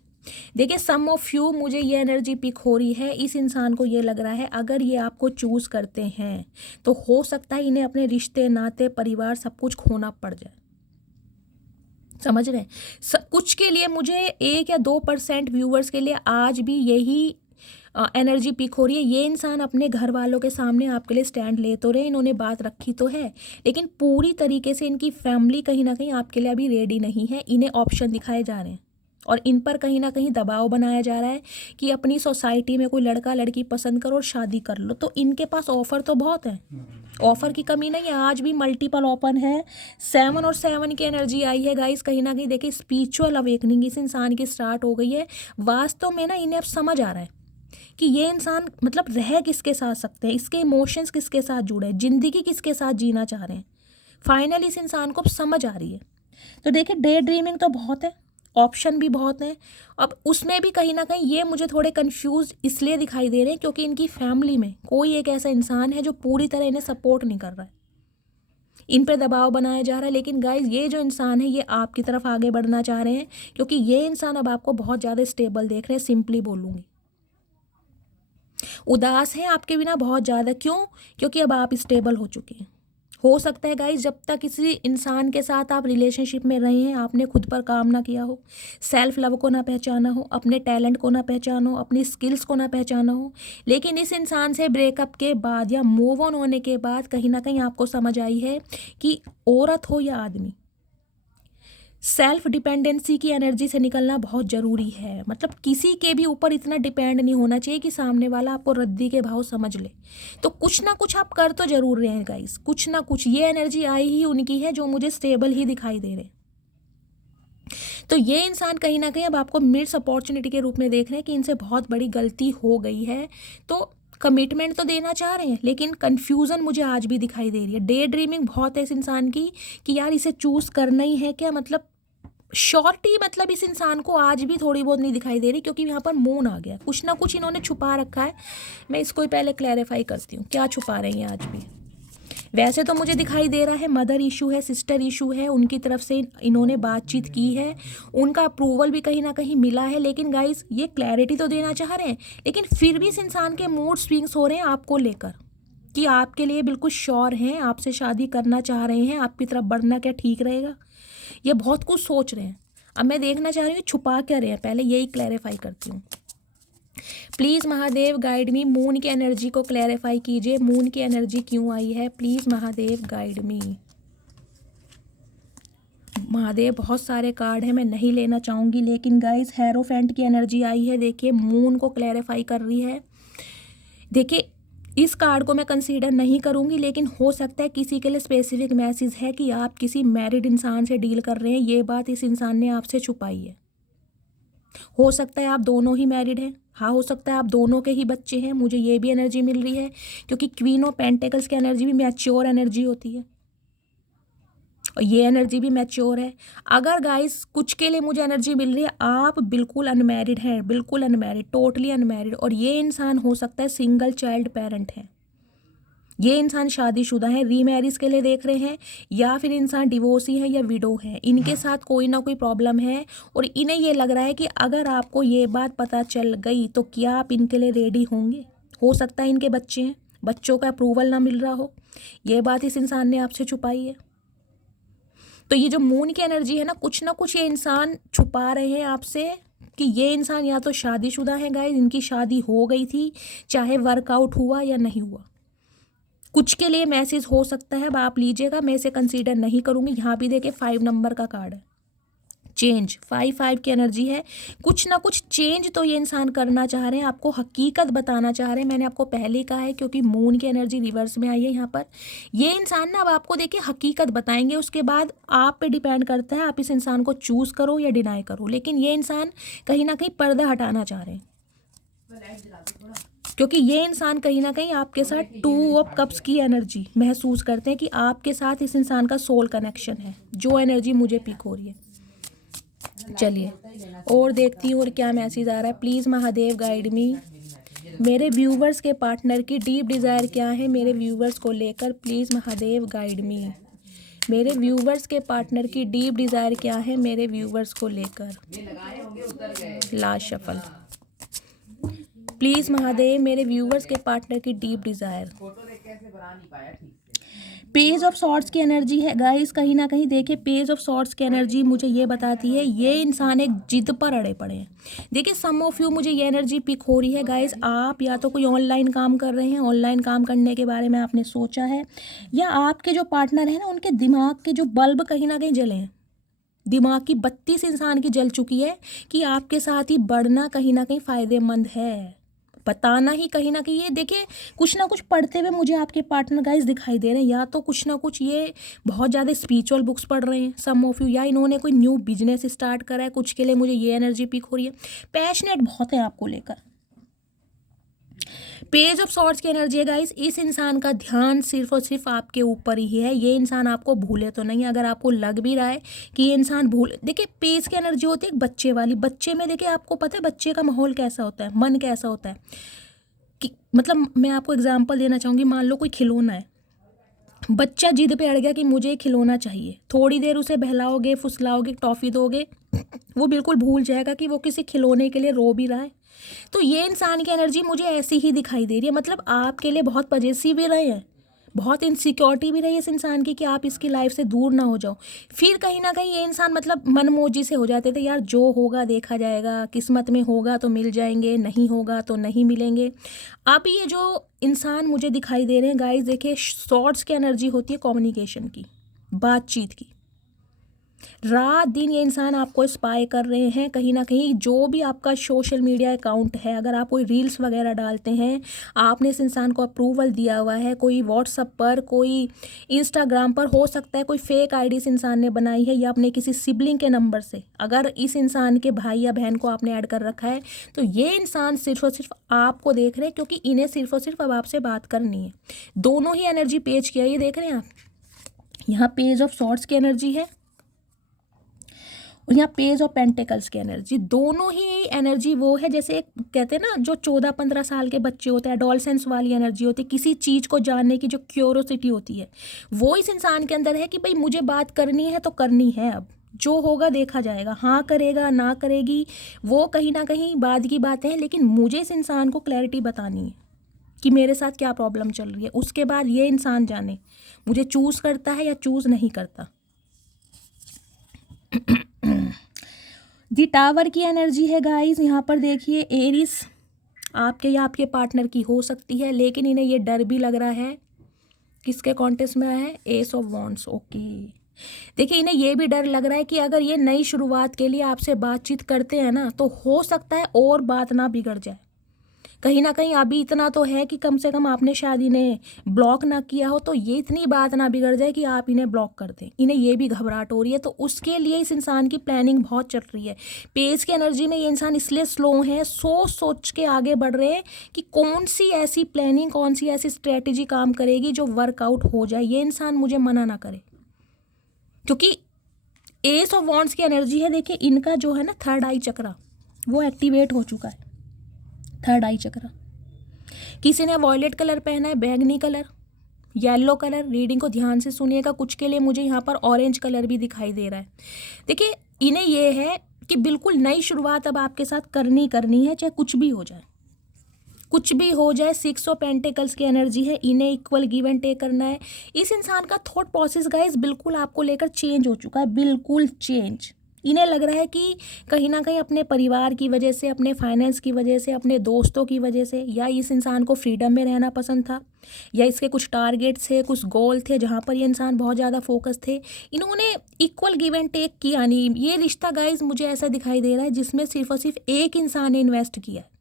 देखिए सम ऑफ यू, मुझे ये एनर्जी पिक हो रही है, इस इंसान को ये लग रहा है अगर ये आपको चूज़ करते हैं तो हो सकता है इन्हें अपने रिश्ते, नाते, परिवार सब कुछ खोना पड़ जाए। समझ रहे हैं। कुछ के लिए मुझे 1 या 2% व्यूवर्स के लिए आज भी यही एनर्जी पिक हो रही है। ये इंसान अपने घर वालों के सामने आपके लिए स्टैंड ले तो रहे, इन्होंने बात रखी तो है, लेकिन पूरी तरीके से इनकी फैमिली कहीं ना कहीं आपके लिए अभी रेडी नहीं है। इन्हें ऑप्शन दिखाए जा रहे हैं और इन पर कहीं ना कहीं दबाव बनाया जा रहा है कि अपनी सोसाइटी में कोई लड़का लड़की पसंद करो और शादी कर लो। तो इनके पास ऑफ़र तो बहुत है, ऑफ़र की कमी नहीं है। आज भी मल्टीपल ओपन है। 7 और 7 की एनर्जी आई है गाइस। कहीं ना कहीं देखिए स्पिरिचुअल अवेकनिंग इस इंसान की स्टार्ट हो गई है। वास्तव में ना इन्हें अब समझ आ रहा है कि ये इंसान मतलब रह किसके साथ सकते हैं, इसके इमोशंस किसके साथ जुड़े हैं, ज़िंदगी किसके साथ जीना चाह रहे हैं। फाइनली इस इंसान को अब समझ आ रही है। तो देखिए डे ड्रीमिंग तो बहुत है, ऑप्शन भी बहुत हैं। अब उसमें भी कहीं ना कहीं ये मुझे थोड़े कंफ्यूज इसलिए दिखाई दे रहे हैं क्योंकि इनकी फैमिली में कोई एक ऐसा इंसान है जो पूरी तरह इन्हें सपोर्ट नहीं कर रहा है, इन पर दबाव बनाया जा रहा है। लेकिन गाइज ये जो इंसान है ये आपकी तरफ आगे बढ़ना चाह रहे हैं, क्योंकि ये इंसान अब आपको बहुत ज़्यादा स्टेबल देख रहे हैं। सिंपली बोलूँगी, उदास हैं आपके बिना बहुत ज़्यादा। क्यों? क्योंकि अब आप स्टेबल हो चुके हैं। हो सकता है गाइस जब तक किसी इंसान के साथ आप रिलेशनशिप में रहे हैं आपने खुद पर काम ना किया हो, सेल्फ लव को ना पहचाना हो, अपने टैलेंट को ना पहचानो, अपनी स्किल्स को ना पहचाना हो। लेकिन इस इंसान से ब्रेकअप के बाद या मूव ऑन होने के बाद कहीं ना कहीं आपको समझ आई है कि औरत हो या आदमी, सेल्फ डिपेंडेंसी की एनर्जी से निकलना बहुत ज़रूरी है। मतलब किसी के भी ऊपर इतना डिपेंड नहीं होना चाहिए कि सामने वाला आपको रद्दी के भाव समझ ले। तो कुछ ना कुछ आप कर तो जरूर रहे हैं गाइस, कुछ ना कुछ। ये एनर्जी आई ही उनकी है जो मुझे स्टेबल ही दिखाई दे रहे। तो ये इंसान कहीं ना कहीं अब आपको मिस अपॉर्चुनिटी के रूप में देख रहे हैं कि इनसे बहुत बड़ी गलती हो गई है। तो कमिटमेंट तो देना चाह रहे हैं, लेकिन कन्फ्यूज़न मुझे आज भी दिखाई दे रही है। डे ड्रीमिंग बहुत है इस इंसान की कि यार इसे चूज़ करना ही है क्या। मतलब श्योरिटी मतलब इस इंसान को आज भी थोड़ी बहुत नहीं दिखाई दे रही, क्योंकि यहाँ पर मून आ गया। कुछ ना कुछ इन्होंने छुपा रखा है। मैं इसको ही पहले क्लैरिफाई करती हूँ क्या छुपा रही हैं आज भी। वैसे तो मुझे दिखाई दे रहा है मदर इशू है, सिस्टर इशू है, उनकी तरफ से इन्होंने बातचीत की है, उनका अप्रूवल भी कहीं ना कहीं मिला है। लेकिन गाइस ये क्लैरिटी तो देना चाह रहे हैं, लेकिन फिर भी इस इंसान के मूड स्विंग्स हो रहे हैं आपको लेकर, कि आपके लिए बिल्कुल श्योर हैं, आपसे शादी करना चाह रहे हैं, आपकी तरफ बढ़ना क्या ठीक रहेगा, ये बहुत कुछ सोच रहे हैं। अब मैं देखना चाह रही हूँ छुपा क्या रहे हैं, पहले यही क्लैरिफाई करती हूँ। Please Mahadev guide me, moon की एनर्जी को क्लैरिफाई कीजिए, मून की एनर्जी क्यों आई है, प्लीज़ महादेव गाइड मी। महादेव बहुत सारे कार्ड हैं, मैं नहीं लेना चाहूँगी, लेकिन गाइस हेरोफेंट की एनर्जी आई है, देखिए मून को क्लैरिफाई कर रही है। देखिए इस कार्ड को मैं कंसीडर नहीं करूँगी, लेकिन हो सकता है किसी के लिए स्पेसिफिक मैसेज है कि आप किसी मैरिड इंसान से डील कर रहे हैं, ये बात इस इंसान ने आपसे छुपाई है। हो सकता है आप दोनों ही मैरिड हैं, हाँ हो सकता है आप दोनों के ही बच्चे हैं, मुझे ये भी एनर्जी मिल रही है, क्योंकि क्वीन ऑफ पेंटिकल्स की एनर्जी भी मैच्योर एनर्जी होती है और ये एनर्जी भी मैच्योर है। अगर गाइस कुछ के लिए मुझे एनर्जी मिल रही है, आप बिल्कुल अनमैरिड हैं, बिल्कुल अनमैरिड, टोटली अनमैरिड, और ये इंसान हो सकता है सिंगल चाइल्ड पेरेंट है, ये इंसान शादीशुदा है, रीमैरिज के लिए देख रहे हैं, या फिर इंसान डिवोर्सी है या विडो है, इनके साथ कोई ना कोई प्रॉब्लम है, और इन्हें ये लग रहा है कि अगर आपको ये बात पता चल गई तो क्या आप इनके लिए रेडी होंगे। हो सकता है इनके बच्चे हैं, बच्चों का अप्रूवल ना मिल रहा हो, ये बात इस इंसान ने आपसे छुपाई है। तो ये जो मून की एनर्जी है ना कुछ ये इंसान छुपा रहे हैं आपसे, कि ये इंसान या तो शादीशुदा है गाइस, इनकी शादी हो गई थी, चाहे वर्कआउट हुआ या नहीं हुआ, कुछ के लिए मैसेज हो सकता है, अब आप लीजिएगा, मैं इसे कंसीडर नहीं करूँगी। यहाँ भी देखिए 5 नंबर का कार्ड है, चेंज, 5 की एनर्जी है, कुछ ना कुछ चेंज तो ये इंसान करना चाह रहे हैं, आपको हकीकत बताना चाह रहे हैं। मैंने आपको पहले ही कहा है, क्योंकि मून की एनर्जी रिवर्स में आई है यहाँ पर, ये इंसान ना अब आपको देखिए हकीकत बताएंगे, उसके बाद आप पे डिपेंड करता है आप इस इंसान को चूज़ करो या डिनाई करो। लेकिन ये इंसान कहीं ना कहीं पर्दा हटाना चाह रहे हैं, क्योंकि ये इंसान कहीं ना कहीं आपके साथ 2 ऑफ कप्स की एनर्जी महसूस करते हैं, कि आपके साथ इस इंसान का सोल कनेक्शन है, जो एनर्जी मुझे पिक हो रही है। चलिए और देखती हूँ और क्या मैसेज आ रहा है। प्लीज़ महादेव गाइड मी, मेरे व्यूवर्स के पार्टनर की डीप डिज़ायर क्या है मेरे व्यूवर्स को लेकर, प्लीज़ महादेव गाइड मी। मेरे व्यूवर्स के पार्टनर की डीप डिज़ायर क्या है मेरे व्यूवर्स को लेकर। लास्ट शफल, प्लीज़ महादेव मेरे व्यूवर्स के पार्टनर की deep desire. Page of swords की एनर्जी है गाइस, कहीं ना कहीं देखिए पेज ऑफ सॉर्ड्स की एनर्जी मुझे ये बताती है ये इंसान एक जिद पर अड़े पड़े हैं। देखिए सम ऑफ यू, मुझे ये एनर्जी पिक हो रही है गाइस, आप या तो कोई ऑनलाइन काम कर रहे हैं, ऑनलाइन काम करने के बारे में आपने सोचा है, या आपके जो पार्टनर है ना उनके दिमाग के जो बल्ब कहीं ना कहीं जले हैं, दिमाग की बत्ती से इंसान की जल चुकी है, कि आपके साथ ही बढ़ना कहीं ना कहीं फ़ायदेमंद है, बताना ही कहीं ना कहीं। ये देखिए कुछ ना कुछ पढ़ते हुए मुझे आपके पार्टनर गाइस दिखाई दे रहे हैं, या तो कुछ ना कुछ ये बहुत ज़्यादा स्पिरिचुअल बुक्स पढ़ रहे हैं सम ऑफ यू, या इन्होंने कोई न्यू बिजनेस स्टार्ट करा है, कुछ के लिए मुझे ये एनर्जी पिक हो रही है, पैशनेट बहुत है आपको लेकर। पेज ऑफ सॉर्ड्स की एनर्जी है गाइस, इस इंसान का ध्यान सिर्फ और सिर्फ आपके ऊपर ही है, ये इंसान आपको भूले तो नहीं। अगर आपको लग भी रहा है कि ये इंसान भूले, देखिए पेज की एनर्जी होती है एक बच्चे वाली, बच्चे में देखिए आपको पता है बच्चे का माहौल कैसा होता है, मन कैसा होता है, कि मतलब मैं आपको एग्जांपल देना चाहूँगी, मान लो कोई खिलौना है, बच्चा जिद पे अड़ गया कि मुझे खिलौना चाहिए, थोड़ी देर उसे बहलाओगे फुसलाओगे टॉफ़ी दोगे, वो बिल्कुल भूल जाएगा कि वो किसी खिलौने के लिए रो भी रहा है। तो ये इंसान की एनर्जी मुझे ऐसी ही दिखाई दे रही है, मतलब आपके लिए बहुत पजेसिव भी रहे हैं, बहुत इनसिक्योरिटी भी रही है इस इंसान की, कि आप इसकी लाइफ से दूर ना हो जाओ। फिर कहीं ना कहीं ये इंसान मतलब मनमोजी से हो जाते थे, यार जो होगा देखा जाएगा, किस्मत में होगा तो मिल जाएंगे, नहीं होगा तो नहीं मिलेंगे। अब ये जो इंसान मुझे दिखाई दे रहे हैं गाइस, देखिए शॉर्ट्स की एनर्जी होती है कम्युनिकेशन की, बातचीत की, रात दिन ये इंसान आपको स्पाई कर रहे हैं कहीं ना कहीं। जो भी आपका सोशल मीडिया अकाउंट है, अगर आप कोई रील्स वगैरह डालते हैं, आपने इस इंसान को अप्रूवल दिया हुआ है, कोई व्हाट्सएप पर, कोई इंस्टाग्राम पर, हो सकता है कोई फेक आईडी इस इंसान ने बनाई है, या अपने किसी सिबलिंग के नंबर से अगर इस इंसान के भाई या बहन को आपने ऐड कर रखा है, तो ये इंसान सिर्फ और सिर्फ आपको देख रहे हैं, क्योंकि इन्हें सिर्फ और सिर्फ अब आपसे बात करनी है। दोनों ही एनर्जी पेज किया, ये देख रहे हैं आप, यहाँ पेज ऑफ सॉर्ड्स की एनर्जी है और यहाँ पेज ऑफ पेंटिकल्स की एनर्जी, दोनों ही एनर्जी वो है जैसे कहते हैं ना जो 14-15 साल के बच्चे होते हैं, एडोलसेंस वाली एनर्जी होती है, किसी चीज़ को जानने की जो क्यूरोसिटी होती है वो इस इंसान के अंदर है कि भाई मुझे बात करनी है तो करनी है, अब जो होगा देखा जाएगा, हाँ करेगा ना करेगी वो कहीं ना कहीं बाद की बातें हैं, लेकिन मुझे इस इंसान को क्लैरिटी बतानी है कि मेरे साथ क्या प्रॉब्लम चल रही है, उसके बाद ये इंसान जाने मुझे चूज़ करता है या चूज़ नहीं करता। दी टावर की एनर्जी है गाइस, यहाँ पर देखिए एरिस आपके या आपके पार्टनर की हो सकती है, लेकिन इन्हें ये डर भी लग रहा है, किसके कॉन्टेस्ट में आया है, एस ऑफ वॉन्ड्स। ओके, देखिए इन्हें ये भी डर लग रहा है कि अगर ये नई शुरुआत के लिए आपसे बातचीत करते हैं ना तो हो सकता है और बात ना बिगड़ जाए, कहीं ना कहीं अभी इतना तो है कि कम से कम आपने शायद इन्हें ब्लॉक ना किया हो तो ये इतनी बात ना बिगड़ जाए कि आप इन्हें ब्लॉक कर दें, इन्हें ये भी घबराहट हो रही है, तो उसके लिए इस इंसान की प्लानिंग बहुत चल रही है। पेज की एनर्जी में ये इंसान इसलिए स्लो है, सोच सोच के आगे बढ़ रहे हैं कि कौन सी ऐसी प्लानिंग, कौन सी ऐसी स्ट्रेटेजी काम करेगी जो वर्कआउट हो जाए, ये इंसान मुझे मना ना करे, क्योंकि एस ऑफ वॉन्ड्स की एनर्जी है। देखिए इनका जो है ना थर्ड आई चक्रा वो एक्टिवेट हो चुका है, थर्ड आई चक्रा। किसी ने वॉयलेट कलर पहना है, बैंगनी कलर, येलो कलर, रीडिंग को ध्यान से सुनिएगा, कुछ के लिए मुझे यहाँ पर ऑरेंज कलर भी दिखाई दे रहा है। देखिए इन्हें ये है कि बिल्कुल नई शुरुआत अब आपके साथ करनी है, चाहे कुछ भी हो जाए, कुछ भी हो जाए। 6 ऑफ पेंटिकल्स की एनर्जी है, इन्हें इक्वल गिव एंड टेक करना है। इस इंसान का थॉट प्रोसेस गाइस बिल्कुल आपको लेकर चेंज हो चुका है, बिल्कुल चेंज। इन्हें लग रहा है कि कहीं ना कहीं अपने परिवार की वजह से, अपने फाइनेंस की वजह से, अपने दोस्तों की वजह से, या इस इंसान को फ्रीडम में रहना पसंद था, या इसके कुछ टारगेट्स थे, कुछ गोल थे जहाँ पर ये इंसान बहुत ज़्यादा फोकस थे, इन्होंने इक्वल गिव एंड टेक किया नहीं। ये रिश्ता गाइज मुझे ऐसा दिखाई दे रहा है जिसमें सिर्फ और सिर्फ एक इंसान ने इन्वेस्ट किया है,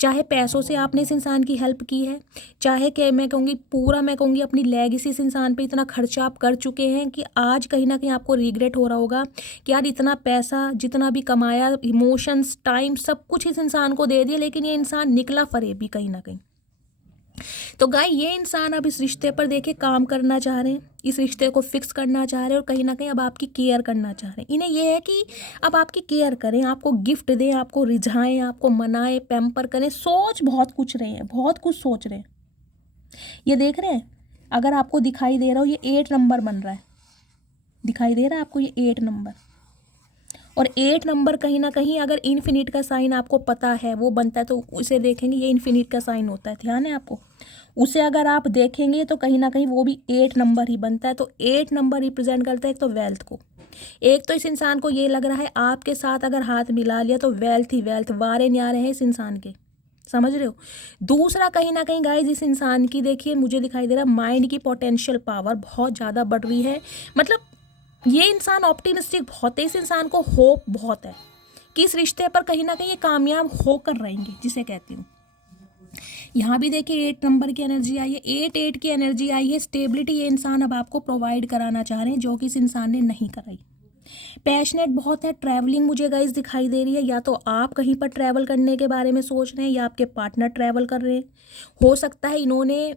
चाहे पैसों से आपने इस इंसान की हेल्प की है, चाहे कि मैं कहूँगी पूरा, मैं कहूँगी अपनी लेगेसी इस इंसान पे इतना खर्चा आप कर चुके हैं कि आज कहीं ना कहीं आपको रिग्रेट हो रहा होगा कि यार इतना पैसा जितना भी कमाया, इमोशंस, टाइम, सब कुछ इस इंसान को दे दिया, लेकिन ये इंसान निकला फरेबी कहीं ना कहीं। तो गाय ये इंसान अब इस रिश्ते पर देखिए काम करना चाह रहे हैं, इस रिश्ते को फिक्स करना चाह रहे हैं, और कहीं ना कहीं अब आपकी केयर करना चाह रहे हैं। इन्हें ये है कि अब आपकी केयर करें, आपको गिफ्ट दें, आपको रिझाएं, आपको मनाएं, पैम्पर करें, सोच बहुत कुछ रहे हैं, बहुत कुछ सोच रहे हैं। ये देख रहे हैं, अगर आपको दिखाई दे रहा हो ये 8 नंबर बन रहा है, दिखाई दे रहा है आपको ये 8 नंबर, और 8 नंबर कहीं ना कहीं अगर इन्फिनिट का साइन आपको पता है वो बनता है तो उसे देखेंगे, ये इन्फिनिट का साइन होता है, ध्यान है आपको, उसे अगर आप देखेंगे तो कहीं ना कहीं वो भी 8 नंबर ही बनता है। तो 8 नंबर रिप्रेजेंट करता है एक तो वेल्थ को, एक तो इस इंसान को ये लग रहा है आपके साथ अगर हाथ मिला लिया तो वेल्थ ही वेल्थ, वारे न्यारे हैं इस इंसान के, समझ रहे हो। दूसरा कहीं ना कहीं गाइस इस इंसान की देखिए मुझे दिखाई दे रहा है माइंड की पोटेंशियल पावर बहुत ज़्यादा बढ़ रही है, मतलब ये इंसान ऑप्टिमिस्टिक बहुत है, इस इंसान को होप बहुत है कि इस रिश्ते पर कहीं ना कहीं ये कामयाब होकर रहेंगे, जिसे कहती हूँ। यहाँ भी देखिए 8 नंबर की एनर्जी आई है, 8 की एनर्जी आई है। स्टेबिलिटी ये इंसान अब आपको प्रोवाइड कराना चाह रहे हैं जो कि इस इंसान ने नहीं कराई। पैशनेट बहुत है, ट्रैवलिंग मुझे गाइस दिखाई दे रही है, या तो आप कहीं पर ट्रैवल करने के बारे में सोच रहे हैं या आपके पार्टनर ट्रैवल कर रहे हैं। हो सकता है इन्होंने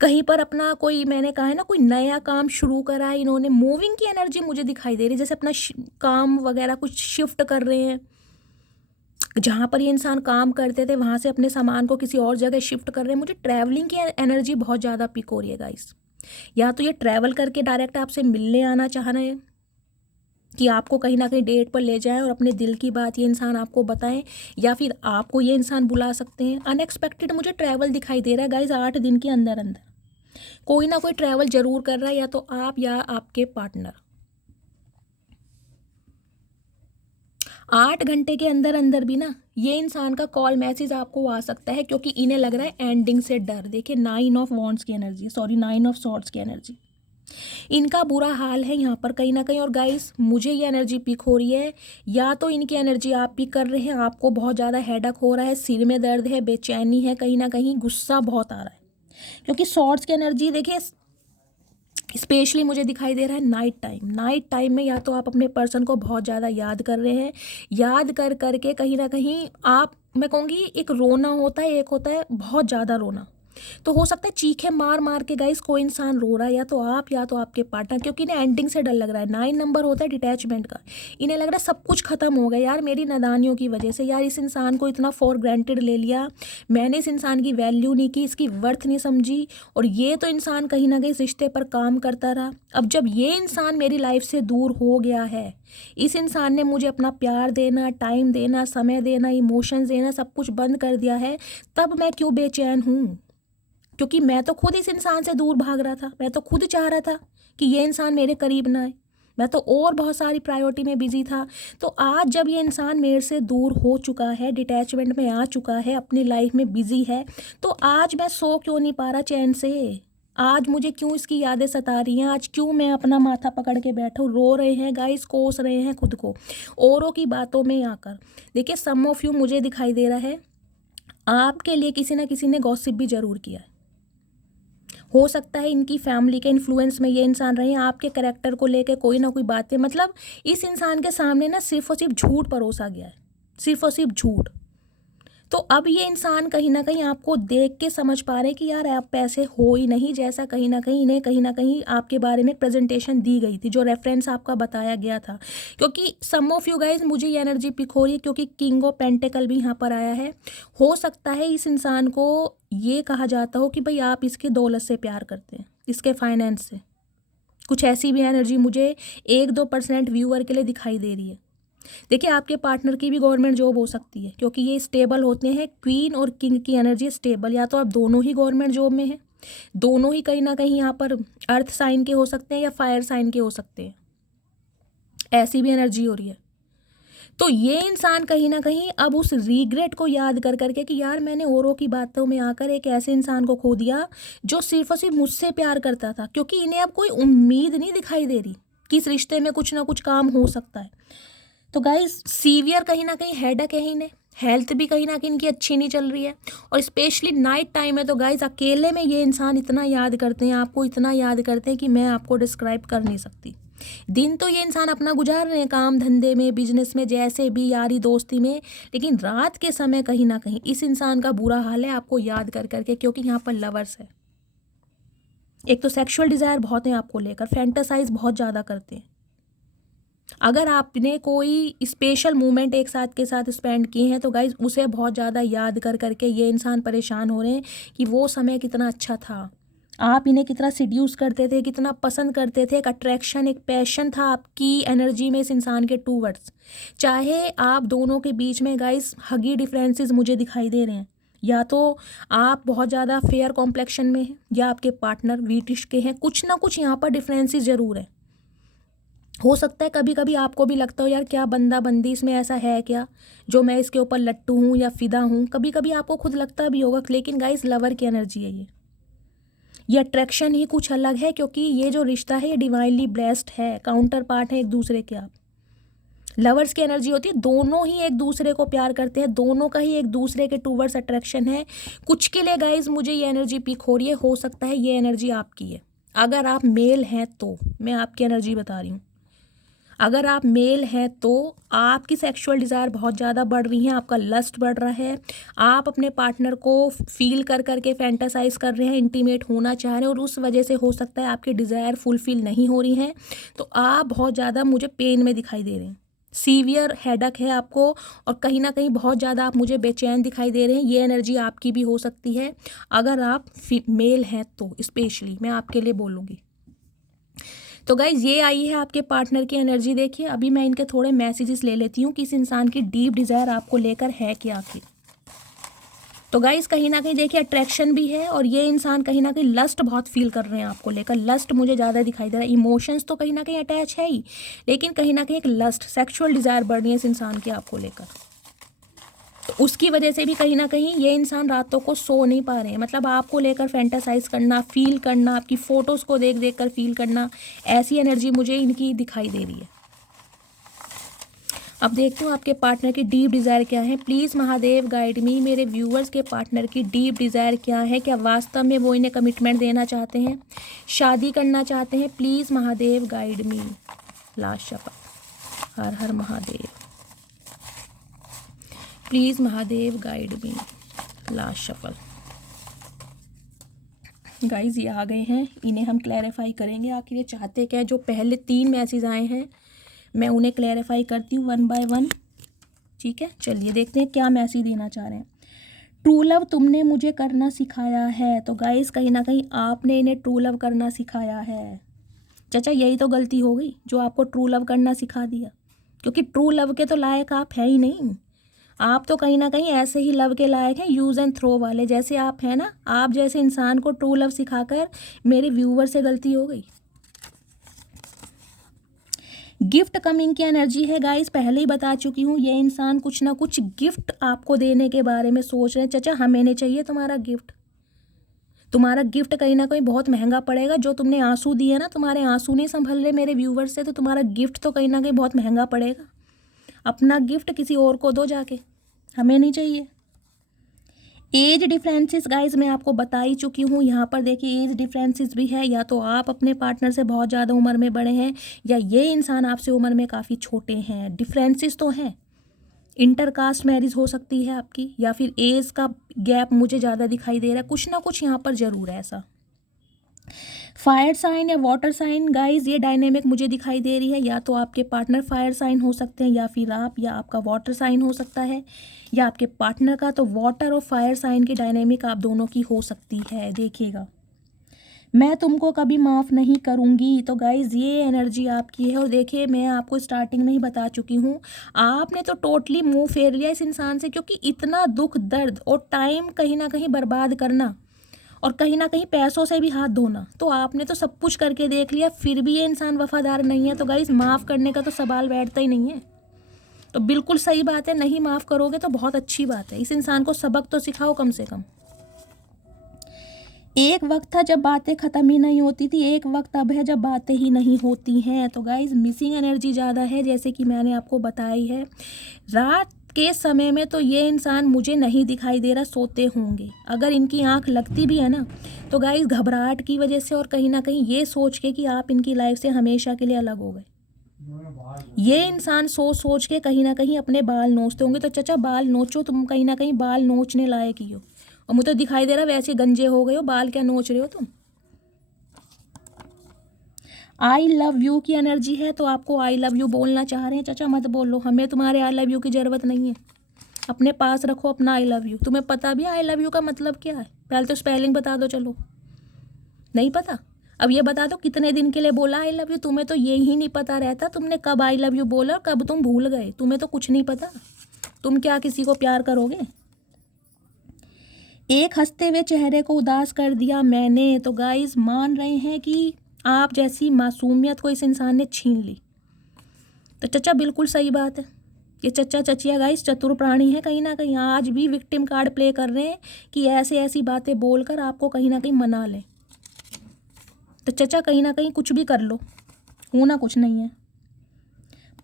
कहीं पर अपना कोई, मैंने कहा है ना, कोई नया काम शुरू करा है, इन्होंने मूविंग की एनर्जी मुझे दिखाई दे रही है, जैसे अपना काम वगैरह कुछ शिफ्ट कर रहे हैं, जहाँ पर ये इंसान काम करते थे वहाँ से अपने सामान को किसी और जगह शिफ्ट कर रहे हैं। मुझे ट्रैवलिंग की एनर्जी बहुत ज़्यादा पिक हो रही है गाइस, या तो ये ट्रैवल करके डायरेक्ट आपसे मिलने आना चाह रहे हैं कि आपको कहीं ना कहीं डेट पर ले जाएं और अपने दिल की बात ये इंसान आपको बताएं, या फिर आपको ये इंसान बुला सकते हैं। अनएक्सपेक्टेड मुझे ट्रैवल दिखाई दे रहा है गाइस, 8 दिन के अंदर अंदर कोई ना कोई ट्रैवल जरूर कर रहा है, या तो आप या आपके पार्टनर। 8 घंटे के अंदर अंदर भी ना ये इंसान का कॉल मैसेज आपको आ सकता है, क्योंकि इन्हें लग रहा है एंडिंग से डर। देखिए 9 ऑफ वॉन्ड्स की एनर्जी, सॉरी 9 ऑफ सॉर्ड्स की एनर्जी, इनका बुरा हाल है यहाँ पर कहीं ना कहीं। और गाइस मुझे ये एनर्जी पिक हो रही है, या तो इनकी एनर्जी आप पिक कर रहे हैं, आपको बहुत ज़्यादा हेडेक हो रहा है, सिर में दर्द है, बेचैनी है, कहीं ना कहीं गुस्सा बहुत आ रहा है, क्योंकि सॉर्ड्स की एनर्जी देखिए स्पेशली मुझे दिखाई दे रहा है नाइट टाइम में, या तो आप अपने पर्सन को बहुत ज़्यादा याद कर रहे हैं, याद कर करके कहीं ना कहीं आप, मैं कहूँगी एक रोना होता है, एक होता है बहुत ज़्यादा रोना, तो हो सकता है चीखे मार मार के गाइस कोई इंसान रो रहा है, या तो आप या तो आपके पार्टनर, क्योंकि इन्हें एंडिंग से डर लग रहा है। 9 नंबर होता है डिटैचमेंट का। इन्हें लग रहा है सब कुछ खत्म हो गया यार मेरी नादानियों की वजह से, यार इस इंसान को इतना फॉर ग्रांटेड ले लिया, मैंने इस इंसान की वैल्यू नहीं की, इसकी वर्थ नहीं समझी, और ये तो इंसान कहीं ना कहीं इस रिश्ते पर काम करता रहा। अब जब ये इंसान मेरी लाइफ से दूर हो गया है, इस इंसान ने मुझे अपना प्यार देना, टाइम देना, समय देना, इमोशंस देना सब कुछ बंद कर दिया है, तब मैं क्यों बेचैन हूँ? क्योंकि मैं तो खुद इस इंसान से दूर भाग रहा था, मैं तो खुद चाह रहा था कि ये इंसान मेरे करीब ना आए, मैं तो और बहुत सारी प्रायोरिटी में बिजी था। तो आज जब ये इंसान मेरे से दूर हो चुका है, डिटैचमेंट में आ चुका है, अपनी लाइफ में बिजी है, तो आज मैं सो क्यों नहीं पा रहा चैन से? आज मुझे क्यों इसकी यादें सता रही हैं? आज क्यों मैं अपना माथा पकड़ के बैठूं? रो रहे हैं गाइस, कोस रहे हैं खुद को औरों की बातों में आकर। देखिए, सम ऑफ यू, मुझे दिखाई दे रहा है आपके लिए किसी ना किसी ने गॉसिप भी जरूर किया है। हो सकता है इनकी फैमिली के इन्फ्लुएंस में ये इंसान रहे, आपके कैरेक्टर को लेके कोई ना कोई बातें, मतलब इस इंसान के सामने ना सिर्फ और सिर्फ झूठ परोसा गया है, सिर्फ और सिर्फ झूठ। तो अब ये इंसान कहीं ना कहीं आपको देख के समझ पा रहे हैं कि यार आप पैसे हो ही नहीं, जैसा कहीं ना कहीं इन्हें कहीं ना कहीं आपके बारे में प्रेजेंटेशन दी गई थी, जो रेफरेंस आपका बताया गया था। क्योंकि सम ऑफ यू गाइज, मुझे ये एनर्जी पिक हो रही है क्योंकि किंग ऑफ पेंटिकल भी यहाँ पर आया है। हो सकता है इस इंसान को ये कहा जाता हो कि भाई आप इसके दौलत से प्यार करते हैं, इसके फाइनेंस से, कुछ ऐसी भी एनर्जी मुझे 1-2% व्यूअर के लिए दिखाई दे रही है। देखिए, आपके पार्टनर की भी गवर्नमेंट जॉब हो सकती है, क्योंकि ये स्टेबल होते हैं, क्वीन और किंग की एनर्जी स्टेबल, या तो आप दोनों ही गवर्नमेंट जॉब में हैं, दोनों ही कहीं ना कहीं यहाँ पर अर्थ साइन के हो सकते हैं या फायर साइन के हो सकते हैं, ऐसी भी एनर्जी हो रही है। तो ये इंसान कहीं ना कहीं अब उस रिग्रेट को याद कर करके कि यार मैंने औरों की बातों में आकर एक ऐसे इंसान को खो दिया जो सिर्फ और सिर्फ मुझसे प्यार करता था, क्योंकि इन्हें अब कोई उम्मीद नहीं दिखाई दे रही कि इस रिश्ते में कुछ ना कुछ काम हो सकता है। तो गाइज, सीवियर कहीं ना कहीं हेडेक है इन्हें, हेल्थ भी कहीं ना कहीं इनकी अच्छी नहीं चल रही है, और स्पेशली नाइट टाइम है तो गाइज अकेले में ये इंसान इतना याद करते हैं, आपको इतना याद करते हैं कि मैं आपको डिस्क्राइब कर नहीं सकती। दिन तो ये इंसान अपना गुजार रहे हैं काम धंधे में, बिजनेस में, जैसे भी, यारी दोस्ती में, लेकिन रात के समय कहीं ना कहीं इस इंसान का बुरा हाल है आपको याद कर करके, क्योंकि यहाँ पर लवर्स है। एक तो सेक्सुअल डिज़ायर बहुत है आपको लेकर, फैंटासाइज बहुत ज़्यादा करते हैं। अगर आपने कोई स्पेशल मोमेंट एक साथ के साथ स्पेंड किए हैं तो गाइज उसे बहुत ज़्यादा याद कर करके ये इंसान परेशान हो रहे हैं कि वो समय कितना अच्छा था, आप इन्हें कितना सिड्यूस करते थे, कितना पसंद करते थे, एक अट्रैक्शन, एक पैशन था आपकी एनर्जी में इस इंसान के टूवर्ड्स। चाहे आप दोनों के बीच में गाइज हगी डिफरेंसेस मुझे दिखाई दे रहे हैं, या तो आप बहुत ज़्यादा फेयर कॉम्प्लेक्शन में हैं या आपके पार्टनर वीटिश के हैं, कुछ ना कुछ यहाँ पर डिफरेंसेस ज़रूर है। हो सकता है कभी कभी आपको भी लगता हो यार क्या बंदा बंदी इसमें ऐसा है क्या जो मैं इसके ऊपर लट्टू हूँ या फिदा हूँ, कभी कभी आपको खुद लगता भी होगा। लेकिन गाइस, लवर की एनर्जी है ये अट्रैक्शन ही कुछ अलग है, क्योंकि ये जो रिश्ता है ये डिवाइनली ब्लेस्ड है, काउंटर पार्ट है एक दूसरे के। आप लवर्स की एनर्जी होती है, दोनों ही एक दूसरे को प्यार करते हैं, दोनों का ही एक दूसरे के टूवर्ड्स अट्रैक्शन है। कुछ के लिए गाइज मुझे ये एनर्जी पिक हो रही है, हो सकता है ये एनर्जी आपकी है। अगर आप मेल हैं तो मैं आपकी एनर्जी बता रही हूँ, अगर आप मेल हैं तो आपकी सेक्सुअल डिज़ायर बहुत ज़्यादा बढ़ रही है, आपका लस्ट बढ़ रहा है, आप अपने पार्टनर को फील कर करके फैंटासाइज कर रहे हैं, इंटीमेट होना चाह रहे हैं, और उस वजह से हो सकता है आपकी डिज़ायर फुलफिल नहीं हो रही हैं, तो आप बहुत ज़्यादा मुझे पेन में दिखाई दे रहे हैं, सीवियर हेडेक है आपको, और कहीं ना कहीं बहुत ज़्यादा आप मुझे बेचैन दिखाई दे रहे हैं। ये एनर्जी आपकी भी हो सकती है अगर आप मेल हैं तो, स्पेशली मैं आपके लिए बोलूँगी। तो गाइज, ये आई है आपके पार्टनर की एनर्जी। देखिए, अभी मैं इनके थोड़े मैसेजेस ले लेती हूँ कि इस इंसान की डीप डिज़ायर आपको लेकर है क्या आखिर। तो गाइज, कहीं ना कहीं देखिए अट्रैक्शन भी है, और ये इंसान कहीं ना कहीं लस्ट बहुत फील कर रहे हैं आपको लेकर, लस्ट मुझे ज़्यादा दिखाई दे रहा है। इमोशंस तो कहीं ना कहीं अटैच है ही, लेकिन कहीं ना कहीं एक लस्ट, सेक्सुअल डिज़ायर बढ़ रही है इस इंसान की आपको लेकर। तो उसकी वजह से भी कहीं ना कहीं ये इंसान रातों को सो नहीं पा रहे हैं, मतलब आपको लेकर फैंटासाइज करना, फील करना, आपकी फ़ोटोज़ को देख देख कर फील करना, ऐसी एनर्जी मुझे इनकी दिखाई दे रही है। अब देखते हो आपके पार्टनर की डीप डिज़ायर क्या है। प्लीज़ महादेव गाइड मी, मेरे व्यूअर्स के पार्टनर की डीप डिज़ायर क्या है, क्या वास्तव में वो इन्हें कमिटमेंट देना चाहते हैं, शादी करना चाहते हैं। Please Mahadev guide me. Last शपथ, हर हर Mahadev. Please Mahadev guide me. Last shuffle. Guys ये आ गए हैं, इन्हें हम क्लैरिफाई करेंगे आखिर ये चाहते क्या है। जो पहले 3 मैसेज आए हैं मैं उन्हें क्लैरिफाई करती हूँ 1 बाय 1। ठीक है, चलिए देखते हैं क्या मैसेज देना चाह रहे हैं। ट्रू लव तुमने मुझे करना सिखाया है। तो गाइज कहीं ना कहीं आपने इन्हें ट्रू लव करना सिखाया है। चाचा यही तो गलती हो गई जो आपको ट्रू लव करना सिखा दिया, क्योंकि ट्रू लव के तो लायक आप है ही नहीं। आप तो कहीं ना कहीं ऐसे ही लव के लायक हैं, यूज़ एंड थ्रो वाले जैसे आप हैं ना। आप जैसे इंसान को ट्रू लव सिखाकर मेरे व्यूवर से गलती हो गई। गिफ्ट कमिंग की एनर्जी है गाइस, पहले ही बता चुकी हूँ। ये इंसान कुछ ना कुछ गिफ्ट आपको देने के बारे में सोच रहे हैं। चाचा हमें नहीं चाहिए तुम्हारा गिफ्ट। तुम्हारा गिफ्ट कहीं ना कहीं बहुत महंगा पड़ेगा। जो तुमने आंसू दिए ना, तुम्हारे आंसू नहीं संभल रहे मेरे व्यूवर से, तो तुम्हारा गिफ्ट तो कहीं ना कहीं बहुत महंगा पड़ेगा। अपना गिफ्ट किसी और को दो जाके, हमें नहीं चाहिए। एज डिफरेंसेस गाइस मैं आपको बता ही चुकी हूँ। यहाँ पर देखिए एज डिफरेंसेस भी है। या तो आप अपने पार्टनर से बहुत ज़्यादा उम्र में बड़े हैं, या ये इंसान आपसे उम्र में काफ़ी छोटे हैं। डिफरेंसेस तो हैं। इंटरकास्ट मैरिज हो सकती है आपकी, या फिर एज का गैप मुझे ज़्यादा दिखाई दे रहा है। कुछ ना कुछ यहाँ पर ज़रूर है ऐसा। फायर साइन या वाटर साइन गाइज ये डायनेमिक मुझे दिखाई दे रही है। या तो आपके पार्टनर फायर साइन हो सकते हैं, या फिर आप, या आपका वाटर साइन हो सकता है, या आपके पार्टनर का। तो वाटर और फायर साइन की डायनेमिक आप दोनों की हो सकती है। देखिएगा, मैं तुमको कभी माफ़ नहीं करूँगी। तो गाइज़ ये एनर्जी आपकी है। और देखिए मैं आपको स्टार्टिंग में ही बता चुकी हूँ, आपने तो टोटली मुंह फेर लिया इस इंसान से, क्योंकि इतना दुख दर्द और टाइम कहीं ना कहीं बर्बाद करना और कहीं ना कहीं पैसों से भी हाथ धोना, तो आपने तो सब कुछ करके देख लिया, फिर भी ये इंसान वफादार नहीं है। तो गाइज़ माफ़ करने का तो सवाल बैठता ही नहीं है। तो बिल्कुल सही बात है, नहीं माफ़ करोगे तो बहुत अच्छी बात है। इस इंसान को सबक तो सिखाओ कम से कम। एक वक्त था जब बातें ख़त्म ही नहीं होती थी, एक वक्त अब है जब बातें ही नहीं होती हैं। तो गाइज़ मिसिंग एनर्जी ज़्यादा है, जैसे कि मैंने आपको बताई है। रात के समय में तो ये इंसान मुझे नहीं दिखाई दे रहा, सोते होंगे। अगर इनकी आंख लगती भी है ना, तो गाइज़ घबराहट की वजह से, और कहीं ना कहीं ये सोच के कि आप इनकी लाइफ से हमेशा के लिए अलग हो गए। ये इंसान सोच सोच के कहीं ना कहीं अपने बाल नोचते होंगे। तो चाचा बाल नोचो, तुम कहीं ना कहीं बाल नोचने लायक ही हो। और मुझे तो दिखाई दे रहा वैसे गंजे हो गए हो, बाल क्या नोच रहे हो तुम। आई लव यू की एनर्जी है, तो आपको आई लव यू बोलना चाह रहे हैं। चाचा मत बोलो, हमें तुम्हारे आई लव यू की ज़रूरत नहीं है। अपने पास रखो अपना आई लव यू। तुम्हें पता भी आई लव यू का मतलब क्या है? पहले तो स्पेलिंग बता दो। चलो नहीं पता, अब ये बता दो कितने दिन के लिए बोला आई लव यू। तुम्हें तो ये ही नहीं पता रहता तुमने कब आई लव यू बोला और कब तुम भूल गए। तुम्हें तो कुछ नहीं पता। तुम क्या किसी को प्यार करोगे? एक हंसते हुए चेहरे को उदास कर दिया मैंने। तो गाइस मान रहे हैं कि आप जैसी मासूमियत को इस इंसान ने छीन ली। तो चचा बिल्कुल सही बात है। ये चचा चचिया गाइस चतुर प्राणी है, कहीं ना कहीं आज भी विक्टिम कार्ड प्ले कर रहे हैं कि ऐसे ऐसी बातें बोलकर आपको कहीं ना कहीं मना लें। तो चचा कहीं ना कहीं कुछ भी कर लो, होना कुछ नहीं है।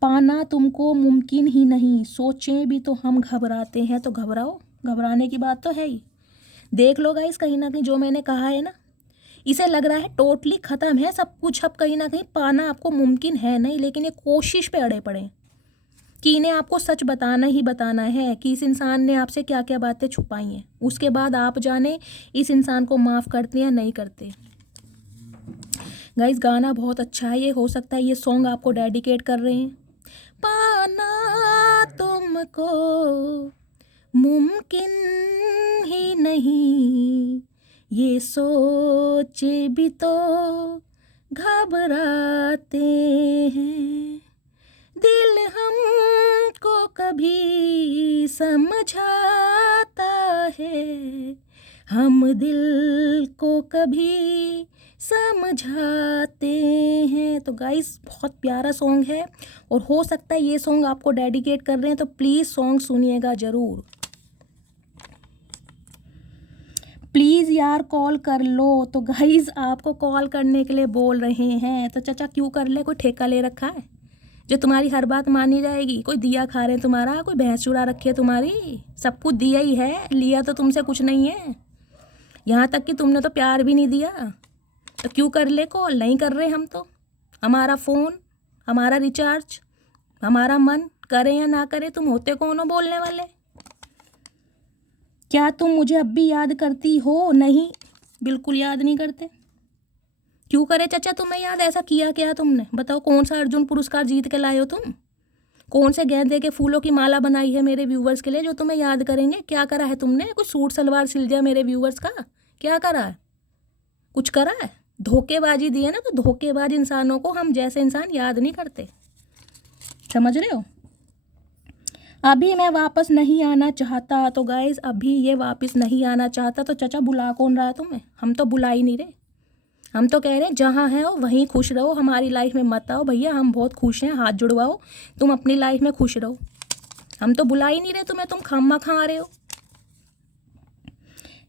पाना तुमको मुमकिन ही नहीं, सोचें भी तो हम घबराते हैं। तो घबराओ, घबराने की बात तो है ही। देख लो गाइस, कहीं ना कहीं जो मैंने कहा है ना, इसे लग रहा है टोटली ख़त्म है सब कुछ। अब कहीं ना कहीं पाना आपको मुमकिन है नहीं, लेकिन ये कोशिश पे अड़े पड़े कि इन्हें आपको सच बताना ही बताना है कि इस इंसान ने आपसे क्या क्या बातें छुपाई हैं। उसके बाद आप जाने इस इंसान को माफ़ करते हैं नहीं करते। गाइस गाना बहुत अच्छा है, ये हो सकता है ये सॉन्ग आपको डेडिकेट कर रहे हैं। पाना तुमको मुमकिन ही नहीं, ये सोचे भी तो घबराते हैं। दिल हमको कभी समझाता है, हम दिल को कभी समझाते हैं। तो गाइस बहुत प्यारा सॉन्ग है, और हो सकता है ये सॉन्ग आपको डेडिकेट कर रहे हैं, तो प्लीज़ सॉन्ग सुनिएगा ज़रूर। प्लीज़ यार कॉल कर लो। तो गाइज़ आपको कॉल करने के लिए बोल रहे हैं। तो चाचा क्यों कर ले? कोई ठेका ले रखा है जो तुम्हारी हर बात मानी जाएगी? कोई दिया खा रहे हैं तुम्हारा? कोई भैंस चुरा रखी है तुम्हारी? सब कुछ दिया ही है, लिया तो तुमसे कुछ नहीं है। यहाँ तक कि तुमने तो प्यार भी नहीं दिया। तो क्यों कर ले कॉल? नहीं कर रहे हम तो। हमारा फ़ोन, हमारा रिचार्ज, हमारा मन, करें या ना करें, तुम होते कौन हो बोलने वाले? क्या तुम मुझे अब भी याद करती हो? नहीं, बिल्कुल याद नहीं करते। क्यों करे चाचा तुम्हें याद? ऐसा किया क्या तुमने? बताओ, कौन सा अर्जुन पुरस्कार जीत के लाए हो तुम? कौन से गेंदे के फूलों की माला बनाई है मेरे व्यूवर्स के लिए जो तुम्हें याद करेंगे? क्या करा है तुमने? कुछ सूट सलवार सिल दिया मेरे व्यूवर्स का? क्या करा है? कुछ करा है? धोखेबाजी दी है ना, तो धोखेबाज इंसानों को हम जैसे इंसान याद नहीं करते, समझ रहे हो? अभी मैं वापस नहीं आना चाहता। तो गाइज अभी ये वापस नहीं आना चाहता, तो चाचा बुला कौन रहा है तुम्हें? हम तो बुला ही नहीं रहे। हम तो कह रहे हैं जहाँ है हो वहीं खुश रहो, हमारी लाइफ में मत आओ भैया, हम बहुत खुश हैं, हाथ जुड़वाओ, तुम अपनी लाइफ में खुश रहो। हम तो बुला ही नहीं रहे तुम्हें, तुम खामा खा रहे हो।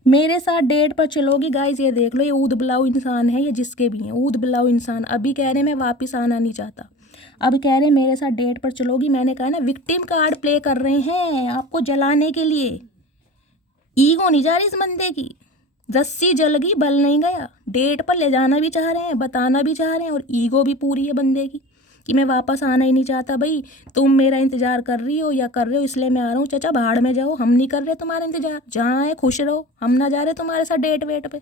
मेरे साथ डेट पर चलोगी? गाइज ये देख लो, ये ऊद बिलाऊ इंसान है, ये जिसके भी हैं ऊद बिलाऊ इंसान। अभी कह रहे मैं वापस आना नहीं चाहता, अब कह रहे मेरे साथ डेट पर चलोगी। मैंने कहा ना, विक्टिम कार्ड प्ले कर रहे हैं आपको जलाने के लिए। ईगो नहीं जा रही इस बंदे की, रस्सी जल गई बल नहीं गया। डेट पर ले जाना भी चाह रहे हैं, बताना भी चाह रहे हैं, और ईगो भी पूरी है बंदे की कि मैं वापस आना ही नहीं चाहता। भाई तुम मेरा इंतजार कर रही हो या कर रहे हो इसलिए मैं आ रहा हूँ। चाचा भाड़ में जाओ, हम नहीं कर रहे तुम्हारा इंतजार, जहाँ है खुश रहो, हम ना जा रहे तुम्हारे साथ डेट वेट पे।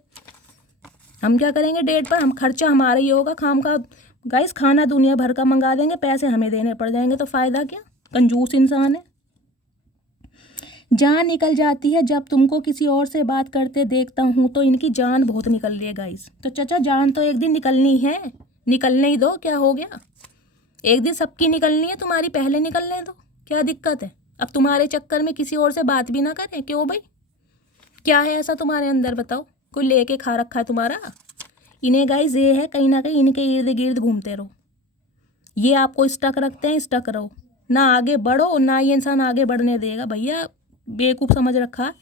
हम क्या करेंगे डेट पर? हम खर्चा हमारा ही होगा खाम का। गाइस खाना दुनिया भर का मंगा देंगे, पैसे हमें देने पड़ जाएंगे, तो फ़ायदा क्या? कंजूस इंसान है। जान निकल जाती है जब तुमको किसी और से बात करते देखता हूँ, तो इनकी जान बहुत निकल रही है गाइस। तो चाचा जान तो एक दिन निकलनी है, निकलने ही दो, क्या हो गया? एक दिन सबकी निकलनी है, तुम्हारी पहले निकलने दो, क्या दिक्कत है? अब तुम्हारे चक्कर में किसी और से बात भी ना करें, क्यों भाई? क्या है ऐसा तुम्हारे अंदर बताओ? कोई लेके खा रखा है तुम्हारा? इन्हें गाइस ये है कहीं ना कहीं इनके इर्द गिर्द घूमते रहो, ये आपको स्टक रखते हैं, स्टक रहो, ना आगे बढ़ो ना ये इंसान आगे बढ़ने देगा। भैया बेवकूफ़ समझ रखा है।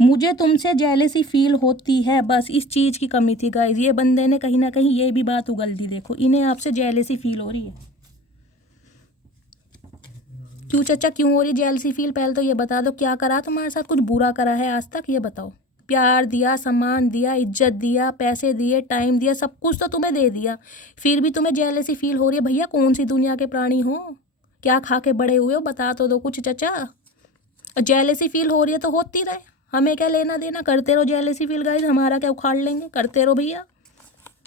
मुझे तुमसे जेलेसी फील होती है, बस इस चीज़ की कमी थी गाइस। ये बंदे ने कहीं ना कहीं ये भी बात उगल दी, देखो इन्हें आपसे जेलेसी फील हो रही है। क्यों चाचा क्यों हो रही जेलसी फील? पहले तो ये बता दो, क्या करा तुम्हारे साथ? कुछ बुरा करा है आज तक? ये बताओ। प्यार दिया, सम्मान दिया, इज्जत दिया, पैसे दिए, टाइम दिया, सब कुछ तो तुम्हें दे दिया, फिर भी तुम्हें जेलसी फील हो रही है। भैया कौन सी दुनिया के प्राणी हो? क्या खा के बड़े हुए हो? बता तो दो कुछ चाचा। जेलसी फील हो रही है तो होती रहे, हमें क्या लेना देना? करते रहो जेलसी फील गाइस, हमारा क्या उखाड़ लेंगे? करते रहो भैया,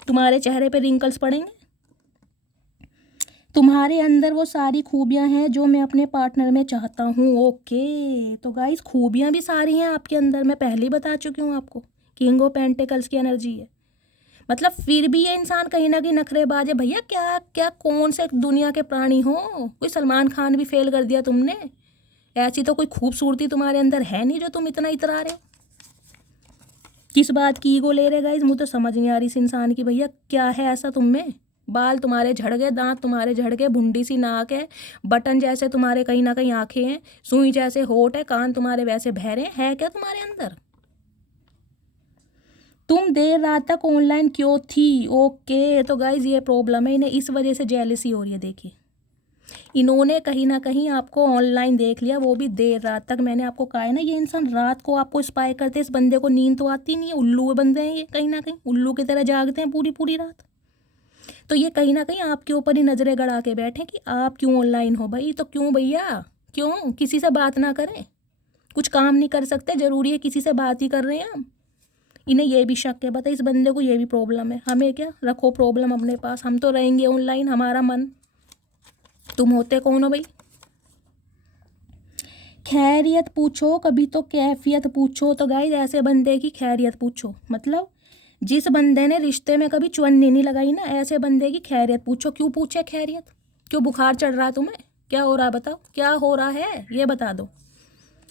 तुम्हारे चेहरे पे रिंकल्स पड़ेंगे। तुम्हारे अंदर वो सारी खूबियां हैं जो मैं अपने पार्टनर में चाहता हूँ। ओके, तो गाइस खूबियां भी सारी हैं आपके अंदर, मैं पहले ही बता चुकी हूँ आपको, किंग ऑफ पेंटिकल्स की एनर्जी है। मतलब फिर भी ये इंसान कहीं ना कहीं नखरेबाज है। भैया क्या क्या कौन से दुनिया के प्राणी हो? कोई सलमान खान भी फेल कर दिया तुमने? ऐसी तो कोई खूबसूरती तुम्हारे अंदर है नहीं जो तुम इतना इतरा रहे। किस बात की ईगो ले रहे गाइस? मुझे तो समझ नहीं आ रही इस इंसान की। भैया क्या है ऐसा तुम में? बाल तुम्हारे झड़ गए, दांत तुम्हारे झड़ गए, भुंडी सी नाक है, बटन जैसे तुम्हारे कहीं ना कहीं आंखें हैं, सुई जैसे होठ है, कान तुम्हारे वैसे बहरे हैं क्या तुम्हारे अंदर? तुम देर रात तक ऑनलाइन क्यों थी? ओके, तो गाइज ये प्रॉब्लम है, इन्हें इस वजह से जेलसी हो रही है। देखिए इन्होंने कहीं ना कहीं आपको ऑनलाइन देख लिया, वो भी देर रात तक। मैंने आपको कहा है ना, ये इंसान रात को आपको स्पाई करते, इस बंदे को नींद तो आती नहीं है, उल्लू बंदे हैं ये, कहीं ना कहीं उल्लू की तरह जागते हैं पूरी पूरी रात। तो ये कहीं ना कहीं आपके ऊपर ही नज़रें गड़ा के बैठे कि आप क्यों ऑनलाइन हो। भाई तो क्यों भैया, क्यों किसी से बात ना करें? कुछ काम नहीं कर सकते? ज़रूरी है किसी से बात ही कर रहे हैं हम? इन्हें ये भी शक है, बता इस बंदे को ये भी प्रॉब्लम है। हमें क्या, रखो प्रॉब्लम अपने पास, हम तो रहेंगे ऑनलाइन, हमारा मन। तुम होते कौन हो भाई? खैरियत पूछो कभी तो कैफियत पूछो। तो गाइस ऐसे बंदे की खैरियत पूछो, मतलब जिस बंदे ने रिश्ते में कभी चुन्नी नहीं लगाई ना, ऐसे बंदे की खैरियत पूछो। क्यों पूछे खैरियत? क्यों बुखार चढ़ रहा है तुम्हें? क्या हो रहा है बताओ, क्या हो रहा है ये बता दो।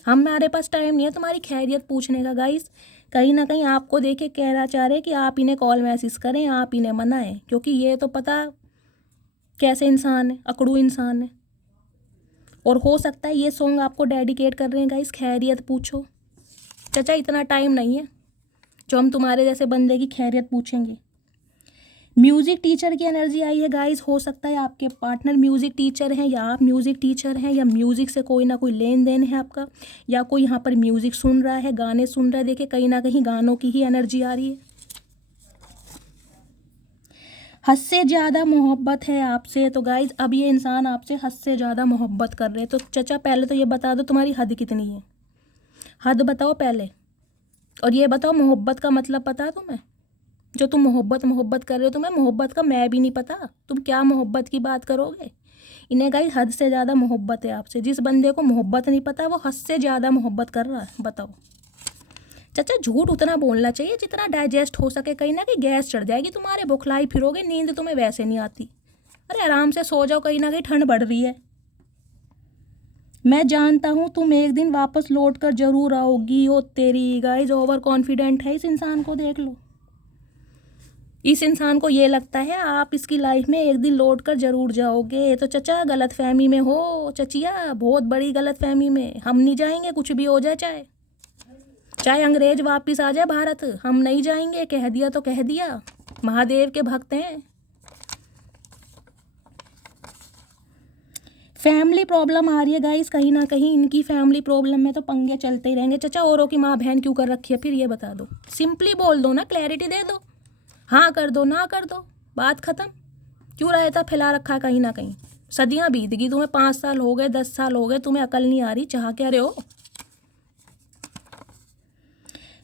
हमारे पास टाइम नहीं है तुम्हारी खैरियत पूछने का गाइस। कहीं ना कहीं आपको देखे कहना चाह रहे कि आप इन्हें कॉल मैसेज करें, आप इन्हें मनाएं, क्योंकि ये तो पता कैसे इंसान है, अकड़ू इंसान है। और हो सकता है ये सॉन्ग आपको डेडिकेट कर रहे हैं गाइस, खैरियत पूछो। चाचा इतना टाइम नहीं है जो हम तुम्हारे जैसे बंदे की खैरियत पूछेंगे। म्यूज़िक टीचर की एनर्जी आई है गाइस। हो सकता है आपके पार्टनर म्यूज़िक टीचर हैं, या आप म्यूज़िक टीचर हैं, या म्यूज़िक से कोई ना कोई लेन देन है आपका, या कोई यहाँ पर म्यूज़िक सुन रहा है, गाने सुन रहा है। देखिए कहीं ना कहीं गानों की ही एनर्जी आ रही है। हद से ज़्यादा मोहब्बत है आपसे। तो गाइज अब ये इंसान आपसे हद से ज़्यादा मोहब्बत कर रहे हैं। तो चाचा पहले तो ये बता दो तुम्हारी हद कितनी है? हद बताओ पहले। और ये बताओ मोहब्बत का मतलब पता है तुम्हें? जो तुम मोहब्बत कर रहे हो, तुम्हें मोहब्बत का मैं भी नहीं पता। तुम क्या मोहब्बत की बात करोगे? इन्हें गाइस हद से ज़्यादा मोहब्बत है आपसे। जिस बंदे को मोहब्बत नहीं पता वो हद से ज़्यादा मोहब्बत कर रहा है। बताओ चाचा, झूठ उतना बोलना चाहिए जितना डाइजेस्ट हो सके। कहीं ना कहीं गैस चढ़ जाएगी तुम्हारे, बुखलाई फिरोगे, नींद तुम्हें वैसे नहीं आती। अरे आराम से सो जाओ, कहीं ना कहीं ठंड बढ़ रही है। मैं जानता हूँ तुम एक दिन वापस लौट कर जरूर आओगी। ओ तेरी गाइस, ओवर कॉन्फिडेंट है इस इंसान को, देख लो। इस इंसान को ये लगता है आप इसकी लाइफ में एक दिन लौट कर जरूर जाओगे। तो चचा गलत फहमी में हो, चचिया बहुत बड़ी गलत फहमी में। हम नहीं जाएंगे, कुछ भी हो जाए, चाहे चाहे अंग्रेज वापिस आ जाए भारत, हम नहीं जाएंगे। कह दिया तो कह दिया, महादेव के भक्त हैं। फैमिली प्रॉब्लम आ रही है गाइस, कहीं ना कहीं इनकी फैमिली प्रॉब्लम में तो पंगे चलते ही रहेंगे। चचा औरों की माँ बहन क्यों कर रखी है फिर, ये बता दो। सिंपली बोल दो ना, क्लैरिटी दे दो, हाँ कर दो ना कर दो, बात खत्म। क्यों रहता फैला रखा कहीं ना कहीं? सदियां बीत गई, तुम्हें 5 साल हो गए, 10 साल हो गए, तुम्हें अकल नहीं आ रही, चाह क्या रहे हो?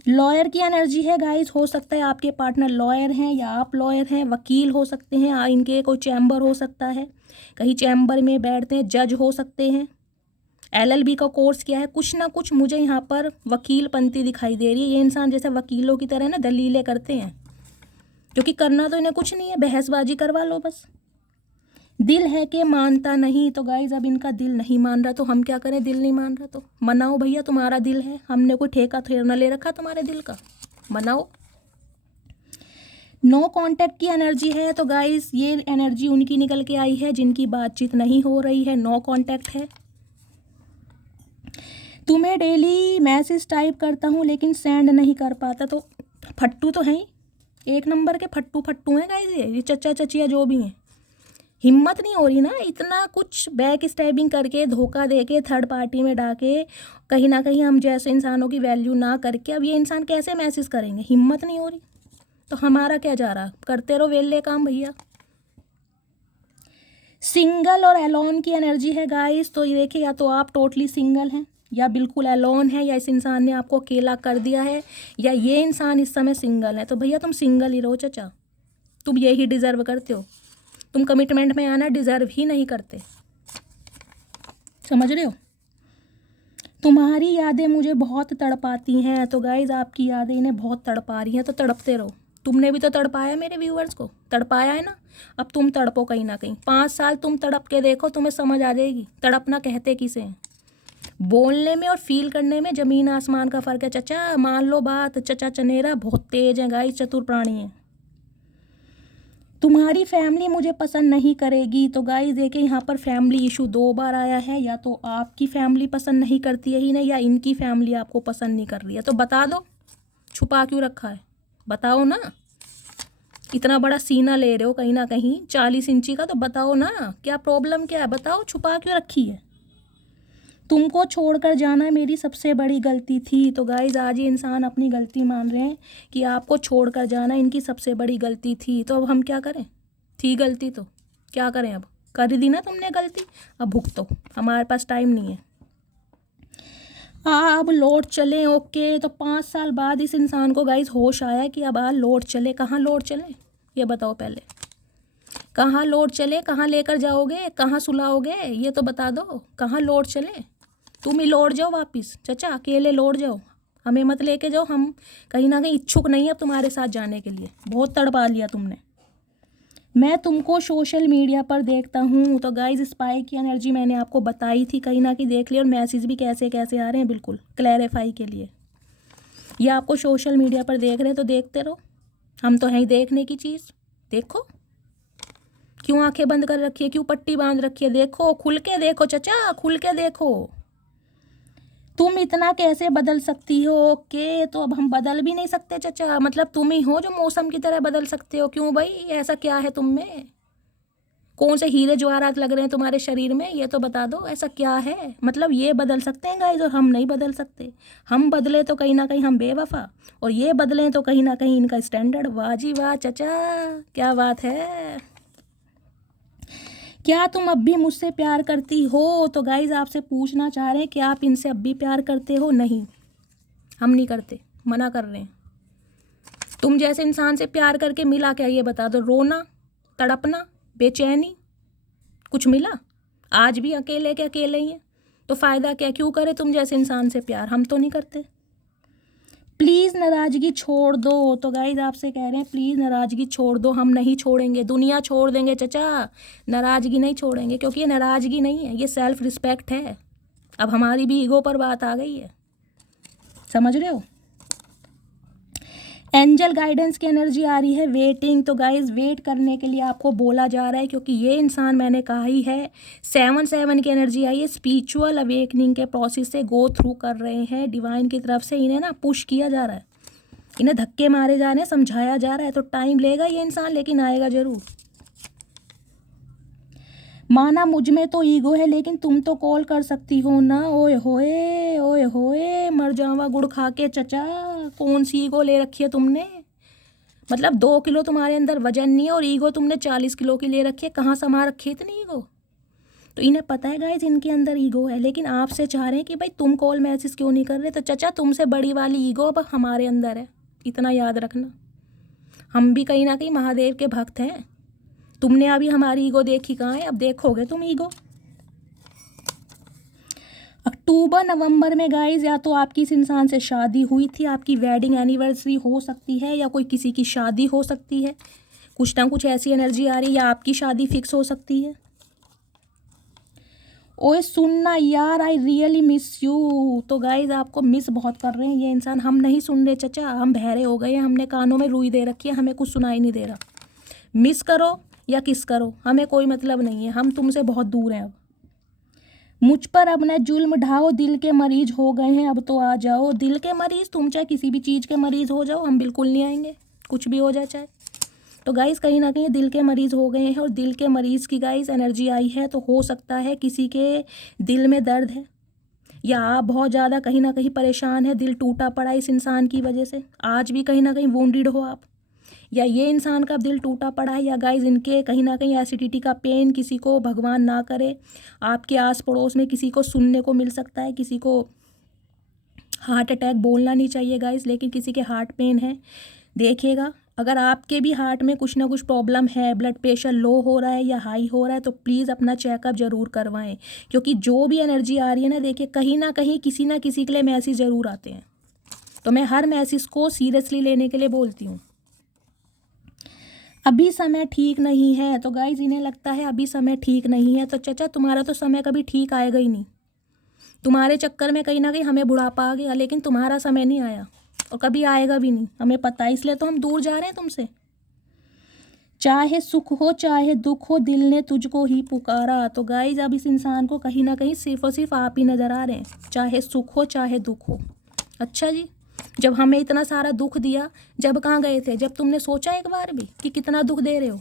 लॉयर की एनर्जी है गाइस। हो सकता है आपके पार्टनर लॉयर हैं या आप लॉयर हैं, वकील हो सकते हैं, इनके कोई चैम्बर हो सकता है, कहीं चैम्बर में बैठते हैं, जज हो सकते हैं, एलएलबी का कोर्स किया है, कुछ ना कुछ मुझे यहाँ पर वकील पंथी दिखाई दे रही है। ये इंसान जैसे वकीलों की तरह ना दलीलें करते हैं, क्योंकि करना तो इन्हें कुछ नहीं है, बहसबाजी करवा लो बस। दिल है कि मानता नहीं, तो गाइज अब इनका दिल नहीं मान रहा, तो हम क्या करें? दिल नहीं मान रहा तो मनाओ भैया, तुम्हारा दिल है, हमने कोई ठेका थोड़ा ना ले रखा तुम्हारे दिल का, मनाओ। नो कांटेक्ट की एनर्जी है, तो गाइज ये एनर्जी उनकी निकल के आई है जिनकी बातचीत नहीं हो रही है, नो कांटेक्ट है। तुम्हें डेली मैसेज टाइप करता हूँ लेकिन सेंड नहीं कर पाता, तो फट्टू तो हैं ही, एक नंबर के फट्टू हैं गाइज ये चचा चचिया जो भी हैं। हिम्मत नहीं हो रही ना इतना कुछ बैक स्टैबिंग करके, धोखा देके, थर्ड पार्टी में डाके, कहीं ना कहीं हम जैसे इंसानों की वैल्यू ना करके अब ये इंसान कैसे मैसेज करेंगे? हिम्मत नहीं हो रही तो हमारा क्या जा रहा, करते रहो वेले काम भैया। सिंगल और एलोन की एनर्जी है गाइस, तो ये देखिए या तो आप टोटली सिंगल हैं या बिल्कुल एलोन है, या इस इंसान ने आपको अकेला कर दिया है, या ये इंसान इस समय सिंगल है। तो भैया तुम सिंगल ही रहो चचा, तुम यही डिजर्व करते हो। तुम कमिटमेंट में आना डिजर्व ही नहीं करते, समझ रहे हो? तुम्हारी यादें मुझे बहुत तड़पाती हैं, तो गाइज आपकी यादें इन्हें बहुत तड़पा रही हैं, तो तड़पते रहो। तुमने भी तो तड़पाया मेरे व्यूअर्स को, तड़पाया है ना, अब तुम तड़पो कहीं ना कहीं। 5 साल तुम तड़प के देखो, तुम्हें समझ आ जाएगी तड़पना कहते किसे हैं। बोलने में और फील करने में ज़मीन आसमान का फ़र्क है चचा, मान लो बात। चचा चनेरा बहुत तेज है गाइस, चतुर प्राणी है। तुम्हारी फैमिली मुझे पसंद नहीं करेगी, तो गाइस देखिए यहाँ पर फैमिली इशू 2 बार आया है। या तो आपकी फैमिली पसंद नहीं करती है ही नहीं, या इनकी फैमिली आपको पसंद नहीं कर रही है। तो बता दो, छुपा क्यों रखा है, बताओ ना। इतना बड़ा सीना ले रहे हो कहीं ना कहीं 40 इंची का, तो बताओ ना क्या प्रॉब्लम क्या है, बताओ छुपा क्यों रखी है। तुमको छोड़कर जाना मेरी सबसे बड़ी गलती थी, तो गाइज आज ये इंसान अपनी गलती मान रहे हैं कि आपको छोड़कर जाना इनकी सबसे बड़ी गलती थी। तो अब हम क्या करें, थी गलती तो क्या करें, अब कर दी ना तुमने गलती, अब भुगतो, हमारे पास टाइम नहीं है। अब लौट चले, ओके। तो 5 साल बाद इस इंसान को गाइज होश आया कि अब लौट चले। कहाँ लौट चले ये बताओ पहले, कहाँ लौट चले, कहाँ लेकर जाओगे, कहाँ सुलाओगे, ये तो बता दो। कहाँ लौट चले, तुम ही लौट जाओ वापिस चचा, अकेले लौट जाओ, हमें मत लेके जाओ। हम कहीं ना कहीं इच्छुक नहीं है अब तुम्हारे साथ जाने के लिए, बहुत तड़पा लिया तुमने। मैं तुमको सोशल मीडिया पर देखता हूँ, तो गाइज स्पाई की एनर्जी मैंने आपको बताई थी, कहीं ना कहीं देख लिया, और मैसेज भी कैसे कैसे आ रहे हैं बिल्कुल क्लैरिफाई के लिए। ये आपको सोशल मीडिया पर देख रहे हैं तो देखते रहो, हम तो हैं ही देखने की चीज़। देखो क्यों आंखें बंद कर रखी है, क्यों पट्टी बांध रखी है, देखो खुल के देखो चचा, खुल के देखो। तुम इतना कैसे बदल सकती हो? ओके, तो अब हम बदल भी नहीं सकते चचा, मतलब तुम ही हो जो मौसम की तरह बदल सकते हो। क्यों भाई, ऐसा क्या है तुम में, कौन से हीरे जवाहरात लग रहे हैं तुम्हारे शरीर में, ये तो बता दो, ऐसा क्या है? मतलब ये बदल सकते हैं गाइस और हम नहीं बदल सकते। हम बदले तो कहीं ना कहीं हम बेवफा, और ये बदलें तो कहीं ना कहीं इनका स्टैंडर्ड। वाह जी वाह चचा, क्या बात है। क्या तुम अब भी मुझसे प्यार करती हो? तो गाइज आपसे पूछना चाह रहे हैं कि आप इनसे अब भी प्यार करते हो? नहीं, हम नहीं करते, मना कर रहे हैं। तुम जैसे इंसान से प्यार करके मिला क्या, ये बता दो। रोना, तड़पना, बेचैनी, कुछ मिला? आज भी अकेले के अकेले ही हैं, तो फ़ायदा क्या? क्यों करे तुम जैसे इंसान से प्यार? हम तो नहीं करते। प्लीज़ नाराज़गी छोड़ दो। तो गाइज आपसे कह रहे हैं प्लीज़ नाराज़गी छोड़ दो। हम नहीं छोड़ेंगे, दुनिया छोड़ देंगे चचा, नाराज़गी नहीं छोड़ेंगे, क्योंकि ये नाराज़गी नहीं है, ये सेल्फ रिस्पेक्ट है। अब हमारी भी ईगो पर बात आ गई है, समझ रहे हो। एंजल गाइडेंस की एनर्जी आ रही है वेटिंग। तो गाइज वेट करने के लिए आपको बोला जा रहा है, क्योंकि ये इंसान, मैंने कहा ही है, 7 की एनर्जी आई है। स्पिरिचुअल अवेकनिंग के प्रोसेस से गो थ्रू कर रहे हैं। डिवाइन की तरफ से इन्हें ना पुश किया जा रहा है, इन्हें धक्के मारे जा रहे हैं, समझाया जा रहा है। तो टाइम लेगा ये इंसान, लेकिन आएगा ज़रूर। माना मुझ में तो ईगो है, लेकिन तुम तो कॉल कर सकती हो ना। ओए होए मर जावा गुड़ खा के चचा, कौन सी ईगो ले रखी है तुमने? मतलब 2 किलो तुम्हारे अंदर वजन नहीं है और ईगो तुमने 40 किलो की ले रखी है। कहाँ समा रखी है इतनी ईगो? तो इन्हें पता है गाइज इनके अंदर ईगो है, लेकिन आपसे चाह रहे हैं कि भाई तुम कॉल मैसेज क्यों नहीं कर रहे। तो चचा तुमसे बड़ी वाली ईगो अब हमारे अंदर है, इतना याद रखना। हम भी कहीं ना कहीं महादेव के भक्त हैं। तुमने अभी हमारी ईगो देखी कहाँ है? अब देखोगे तुम ईगो। अक्टूबर नवंबर में गाइज या तो आपकी इस इंसान से शादी हुई थी, आपकी वेडिंग एनिवर्सरी हो सकती है, या कोई किसी की शादी हो सकती है। कुछ ना कुछ ऐसी एनर्जी आ रही है, या आपकी शादी फिक्स हो सकती है। ओए सुनना यार, आई रियली मिस यू। तो गाइज आपको मिस बहुत कर रहे हैं ये इंसान। हम नहीं सुन रहे चचा, हम बहरे हो गए हैं, हमने कानों में रुई दे रखी है, हमें कुछ सुनाई नहीं दे रहा। मिस करो या किस करो, हमें कोई मतलब नहीं है, हम तुमसे बहुत दूर हैं। अब मुझ पर अब न जुल्म ढाओ, दिल के मरीज हो गए हैं, अब तो आ जाओ। दिल के मरीज? तुम चाहे किसी भी चीज़ के मरीज हो जाओ, हम बिल्कुल नहीं आएंगे, कुछ भी हो जाए चाहे। तो गाइज़ कहीं ना कहीं दिल के मरीज़ हो गए हैं, और दिल के मरीज़ की गाइज़ एनर्जी आई है। तो हो सकता है किसी के दिल में दर्द है, या आप बहुत ज़्यादा कहीं ना कहीं परेशान है, दिल टूटा पड़ा इस इंसान की वजह से। आज भी कहीं ना कहीं वोंडेड हो आप, या ये इंसान का दिल टूटा पड़ा है, या गाइज इनके कहीं ना कहीं एसिडिटी का पेन किसी को, भगवान ना करे, आपके आस पड़ोस में किसी को सुनने को मिल सकता है। किसी को हार्ट अटैक बोलना नहीं चाहिए गाइज, लेकिन किसी के हार्ट पेन है। देखिएगा, अगर आपके भी हार्ट में कुछ ना कुछ प्रॉब्लम है, ब्लड प्रेशर लो हो रहा है या हाई हो रहा है, तो प्लीज़ अपना चेकअप ज़रूर करवाएं। क्योंकि जो भी एनर्जी आ रही है ना, देखिए कहीं ना कहीं किसी ना किसी के लिए मैसेज ज़रूर आते हैं। तो मैं हर मैसेज को सीरियसली लेने के लिए बोलती हूँ। अभी समय ठीक नहीं है। तो गाइज इन्हें लगता है अभी समय ठीक नहीं है। तो चचा तुम्हारा तो समय कभी ठीक आएगा ही नहीं। तुम्हारे चक्कर में कहीं ना कहीं हमें बुढ़ापा आ गया, लेकिन तुम्हारा समय नहीं आया और कभी आएगा भी नहीं, हमें पता है। इसलिए तो हम दूर जा रहे हैं तुमसे। चाहे सुख हो चाहे दुख हो, दिल ने तुझको ही पुकारा। तो गाइज अब इस इंसान को कहीं ना कहीं सिर्फ और सिर्फ आप ही नज़र आ रहे हैं, चाहे सुख हो चाहे दुख हो। अच्छा जी, जब हमें इतना सारा दुख दिया, जब कहाँ गए थे? जब तुमने सोचा एक बार भी कि कितना दुख दे रहे हो?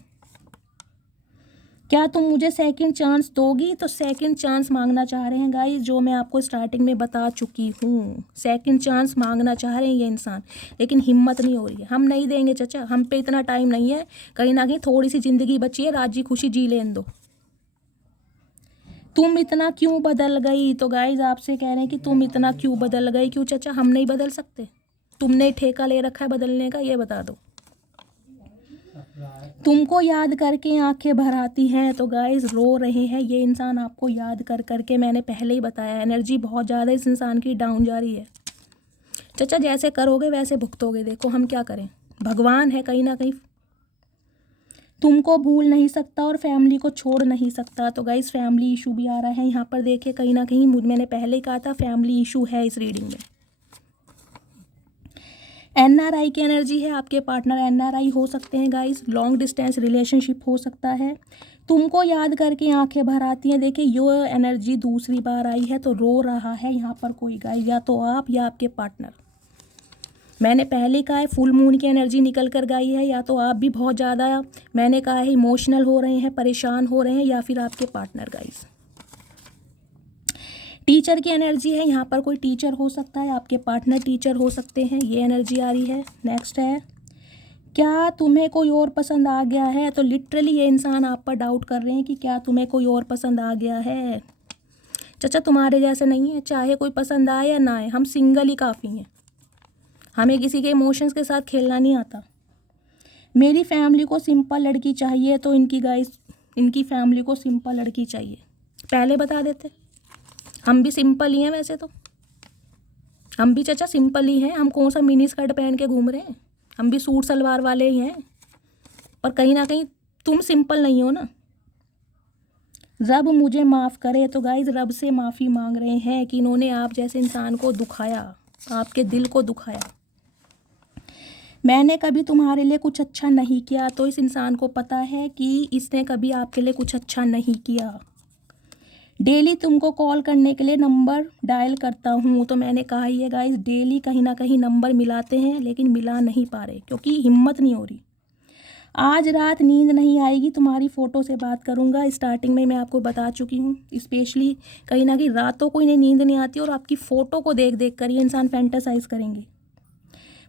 क्या तुम मुझे सेकंड चांस दोगी? तो सेकंड चांस मांगना चाह रहे हैं गाइस, जो मैं आपको स्टार्टिंग में बता चुकी हूँ। सेकंड चांस मांगना चाह रहे हैं ये इंसान, लेकिन हिम्मत नहीं हो रही है। हम नहीं देंगे चचा, हम पे इतना टाइम नहीं है। कहीं ना कहीं थोड़ी सी ज़िंदगी बची है, राजी खुशी जी लेने दो। तुम इतना क्यों बदल गई? तो गाइज आपसे कह रहे हैं कि तुम इतना क्यों बदल गई? क्यों चचा, हम नहीं बदल सकते? तुमने ठेका ले रखा है बदलने का, ये बता दो। तुमको याद करके आंखें भर आती हैं। तो गाइज रो रहे हैं ये इंसान आपको याद कर करके। मैंने पहले ही बताया, एनर्जी बहुत ज़्यादा इस इंसान की डाउन जा रही है। चचा जैसे करोगे वैसे भुगतोगे, देखो हम क्या करें, भगवान है कहीं ना कहीं। तुमको भूल नहीं सकता और फैमिली को छोड़ नहीं सकता। तो गाइज फैमिली इशू भी आ रहा है यहाँ पर। देखिए कहीं ना कहीं मैंने पहले ही कहा था फैमिली इशू है इस रीडिंग में। एनआरआई की एनर्जी है, आपके पार्टनर एनआरआई हो सकते हैं गाइस। लॉन्ग डिस्टेंस रिलेशनशिप हो सकता है। तुमको याद करके आंखें भर आती हैं। देखिए ये एनर्जी दूसरी बार आई है, तो रो रहा है यहाँ पर कोई गाइस, या तो आप या आपके पार्टनर। मैंने पहले कहा है फुल मून की एनर्जी निकल कर गई है, या तो आप भी बहुत ज़्यादा, मैंने कहा है इमोशनल हो रहे हैं, परेशान हो रहे हैं, या फिर आपके पार्टनर गाइस। टीचर की एनर्जी है, यहाँ पर कोई टीचर हो सकता है, आपके पार्टनर टीचर हो सकते हैं, ये एनर्जी आ रही है। नेक्स्ट है, क्या तुम्हें कोई और पसंद आ गया है? तो लिटरली ये इंसान आप पर डाउट कर रहे हैं कि क्या तुम्हें कोई और पसंद आ गया है। चचा तुम्हारे जैसे नहीं है, चाहे कोई पसंद आए या ना आए, हम सिंगल ही काफ़ी हैं। हमें किसी के इमोशंस के साथ खेलना नहीं आता। मेरी फैमिली को सिंपल लड़की चाहिए, तो इनकी फैमिली को सिंपल लड़की चाहिए। पहले बता देते, हम भी सिंपल ही हैं वैसे तो, हम भी चाचा सिंपल ही हैं। हम कौन सा मिनी स्कर्ट पहन के घूम रहे हैं, हम भी सूट सलवार वाले ही हैं। पर कहीं ना कहीं तुम सिंपल नहीं हो ना। रब मुझे माफ़ करे, तो गाइज रब से माफ़ी मांग रहे हैं कि इन्होंने आप जैसे इंसान को दुखाया, आपके दिल को दुखाया। मैंने कभी तुम्हारे लिए कुछ अच्छा नहीं किया, तो इस इंसान को पता है कि इसने कभी आपके लिए कुछ अच्छा नहीं किया। डेली तुमको कॉल करने के लिए नंबर डायल करता हूँ, तो मैंने कहा ही है गाइस, डेली कहीं ना कहीं नंबर मिलाते हैं लेकिन मिला नहीं पा रहे क्योंकि हिम्मत नहीं हो रही। आज रात नींद नहीं आएगी, तुम्हारी फ़ोटो से बात करूँगा। स्टार्टिंग में मैं आपको बता चुकी हूँ, स्पेशली कहीं ना कहीं रातों को इन्हें नींद नहीं आती और आपकी फ़ोटो को देख देख कर ये इंसान फैंटासाइज करेंगे।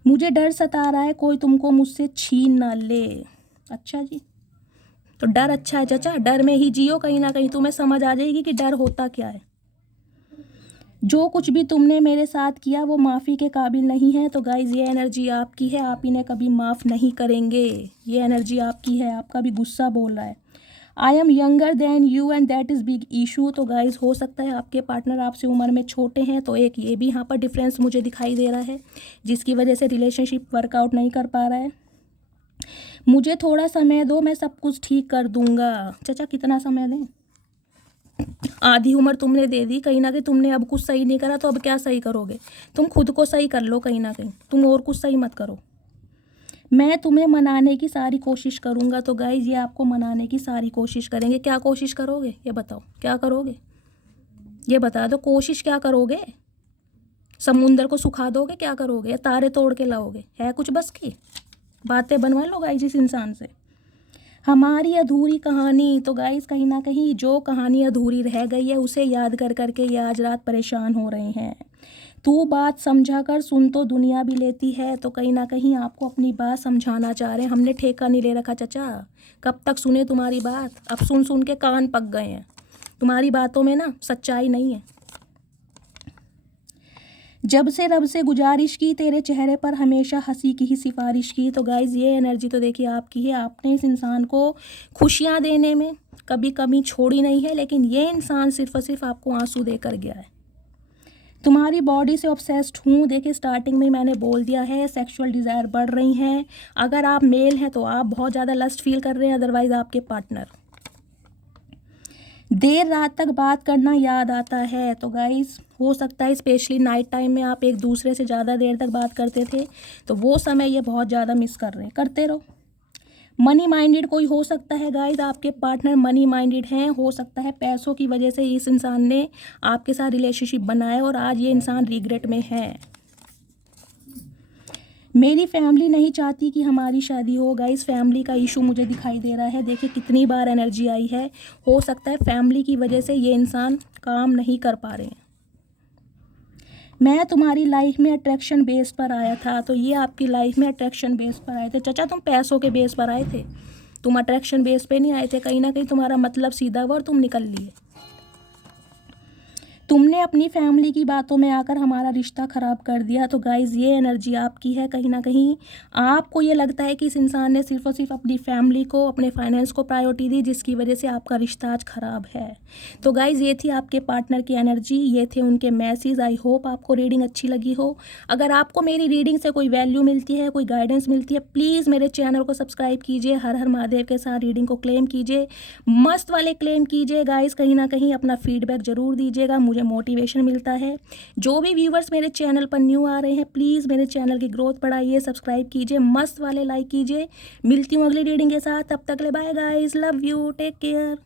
मुझे डर सता रहा है कोई तुमको मुझसे छीन ना ले। अच्छा जी, तो डर अच्छा है चाचा, डर में ही जियो। कहीं ना कहीं तुम्हें समझ आ जाएगी कि डर होता क्या है। जो कुछ भी तुमने मेरे साथ किया वो माफ़ी के काबिल नहीं है। तो गाइज ये एनर्जी आपकी है, आप इन्हें कभी माफ़ नहीं करेंगे। ये एनर्जी आपकी है, आपका भी गुस्सा बोल रहा है। I am younger than you and that is big issue. तो गाइज हो सकता है आपके पार्टनर आपसे उम्र में छोटे हैं, तो एक ये भी यहाँ पर डिफरेंस मुझे दिखाई दे रहा है जिसकी वजह से रिलेशनशिप वर्कआउट नहीं कर पा रहा है। मुझे थोड़ा समय दो, मैं सब कुछ ठीक कर दूंगा। चाचा कितना समय दें? आधी उम्र तुमने दे दी, कहीं ना कहीं तुमने अब कुछ सही नहीं करा, तो अब क्या सही करोगे? तुम खुद को सही कर लो, कहीं ना कहीं तुम और कुछ सही मत करो। मैं तुम्हें मनाने की सारी कोशिश करूंगा। तो गाइज ये आपको मनाने की सारी कोशिश करेंगे। क्या कोशिश करोगे ये बताओ, क्या करोगे ये बता दो। कोशिश क्या करोगे? समुंदर को सुखा दोगे? क्या करोगे? या तारे तोड़ के लाओगे? है कुछ बस की? बातें बनवा लो गाइज इस इंसान से। हमारी अधूरी कहानी। तो गाइस कहीं ना कहीं जो कहानी अधूरी रह गई है उसे याद कर करके ये आज रात परेशान हो रहे हैं। तू बात समझा कर सुन तो दुनिया भी लेती है। तो कहीं ना कहीं आपको अपनी बात समझाना चाह रहे हैं। हमने ठेका नहीं ले रखा चाचा, कब तक सुने तुम्हारी बात? अब सुन सुन के कान पक गए हैं। तुम्हारी बातों में ना सच्चाई नहीं है। जब से रब से गुजारिश की, तेरे चेहरे पर हमेशा हंसी की ही सिफारिश की। तो गाइज़ ये एनर्जी तो देखिए आपकी है। आपने इस इंसान को खुशियाँ देने में कभी कमी छोड़ी नहीं है, लेकिन ये इंसान सिर्फ और सिर्फ आपको आंसू देकर गया है। तुम्हारी बॉडी से ऑब्सेस्ड हूँ। देखिए स्टार्टिंग में मैंने बोल दिया है, सेक्सुअल डिज़ायर बढ़ रही हैं। अगर आप मेल हैं तो आप बहुत ज़्यादा लस्ट फील कर रहे हैं, अदरवाइज़ आपके पार्टनर। देर रात तक बात करना याद आता है। तो गाइस हो सकता है स्पेशली नाइट टाइम में आप एक दूसरे से ज़्यादा देर तक बात करते थे, तो वो समय ये बहुत ज़्यादा मिस कर रहे हैं। करते रहो। मनी माइंडेड कोई हो सकता है गाइस, आपके पार्टनर मनी माइंडेड हैं। हो सकता है पैसों की वजह से इस इंसान ने आपके साथ रिलेशनशिप बनाया और आज ये इंसान रिग्रेट में है। मेरी फैमिली नहीं चाहती कि हमारी शादी हो। गाइस फैमिली का इशू मुझे दिखाई दे रहा है। देखिए कितनी बार एनर्जी आई है। हो सकता है फैमिली की वजह से ये इंसान काम नहीं कर पा रहे हैं। मैं तुम्हारी लाइफ में अट्रैक्शन बेस पर आया था। तो ये आपकी लाइफ में अट्रैक्शन बेस पर आए थे। चाचा तुम पैसों के बेस पर आए थे, तुम अट्रैक्शन बेस पे नहीं आए थे। कहीं ना कहीं तुम्हारा मतलब सीधा हुआ और तुम निकल लिए। तुमने अपनी फैमिली की बातों में आकर हमारा रिश्ता ख़राब कर दिया। तो गाइज़ ये एनर्जी आपकी है। कहीं ना कहीं आपको ये लगता है कि इस इंसान ने सिर्फ और सिर्फ अपनी फैमिली को, अपने फाइनेंस को प्रायोरिटी दी, जिसकी वजह से आपका रिश्ता आज ख़राब है। तो गाइज़ ये थी आपके पार्टनर की एनर्जी, ये थे उनके मैसेज। आई होप आपको रीडिंग अच्छी लगी हो। अगर आपको मेरी रीडिंग से कोई वैल्यू मिलती है, कोई गाइडेंस मिलती है, प्लीज़ मेरे चैनल को सब्सक्राइब कीजिए। हर हर महादेव के साथ रीडिंग को क्लेम कीजिए, मस्त वाले क्लेम कीजिए गाइज़। कहीं ना कहीं अपना फीडबैक ज़रूर दीजिएगा, मुझे मोटिवेशन मिलता है। जो भी व्यूवर्स मेरे चैनल पर न्यू आ रहे हैं, प्लीज़ मेरे चैनल की ग्रोथ बढ़ाइए, सब्सक्राइब कीजिए, मस्त वाले लाइक कीजिए। मिलती हूँ अगली रीडिंग के साथ, तब तक ले bye guys, love you, take care.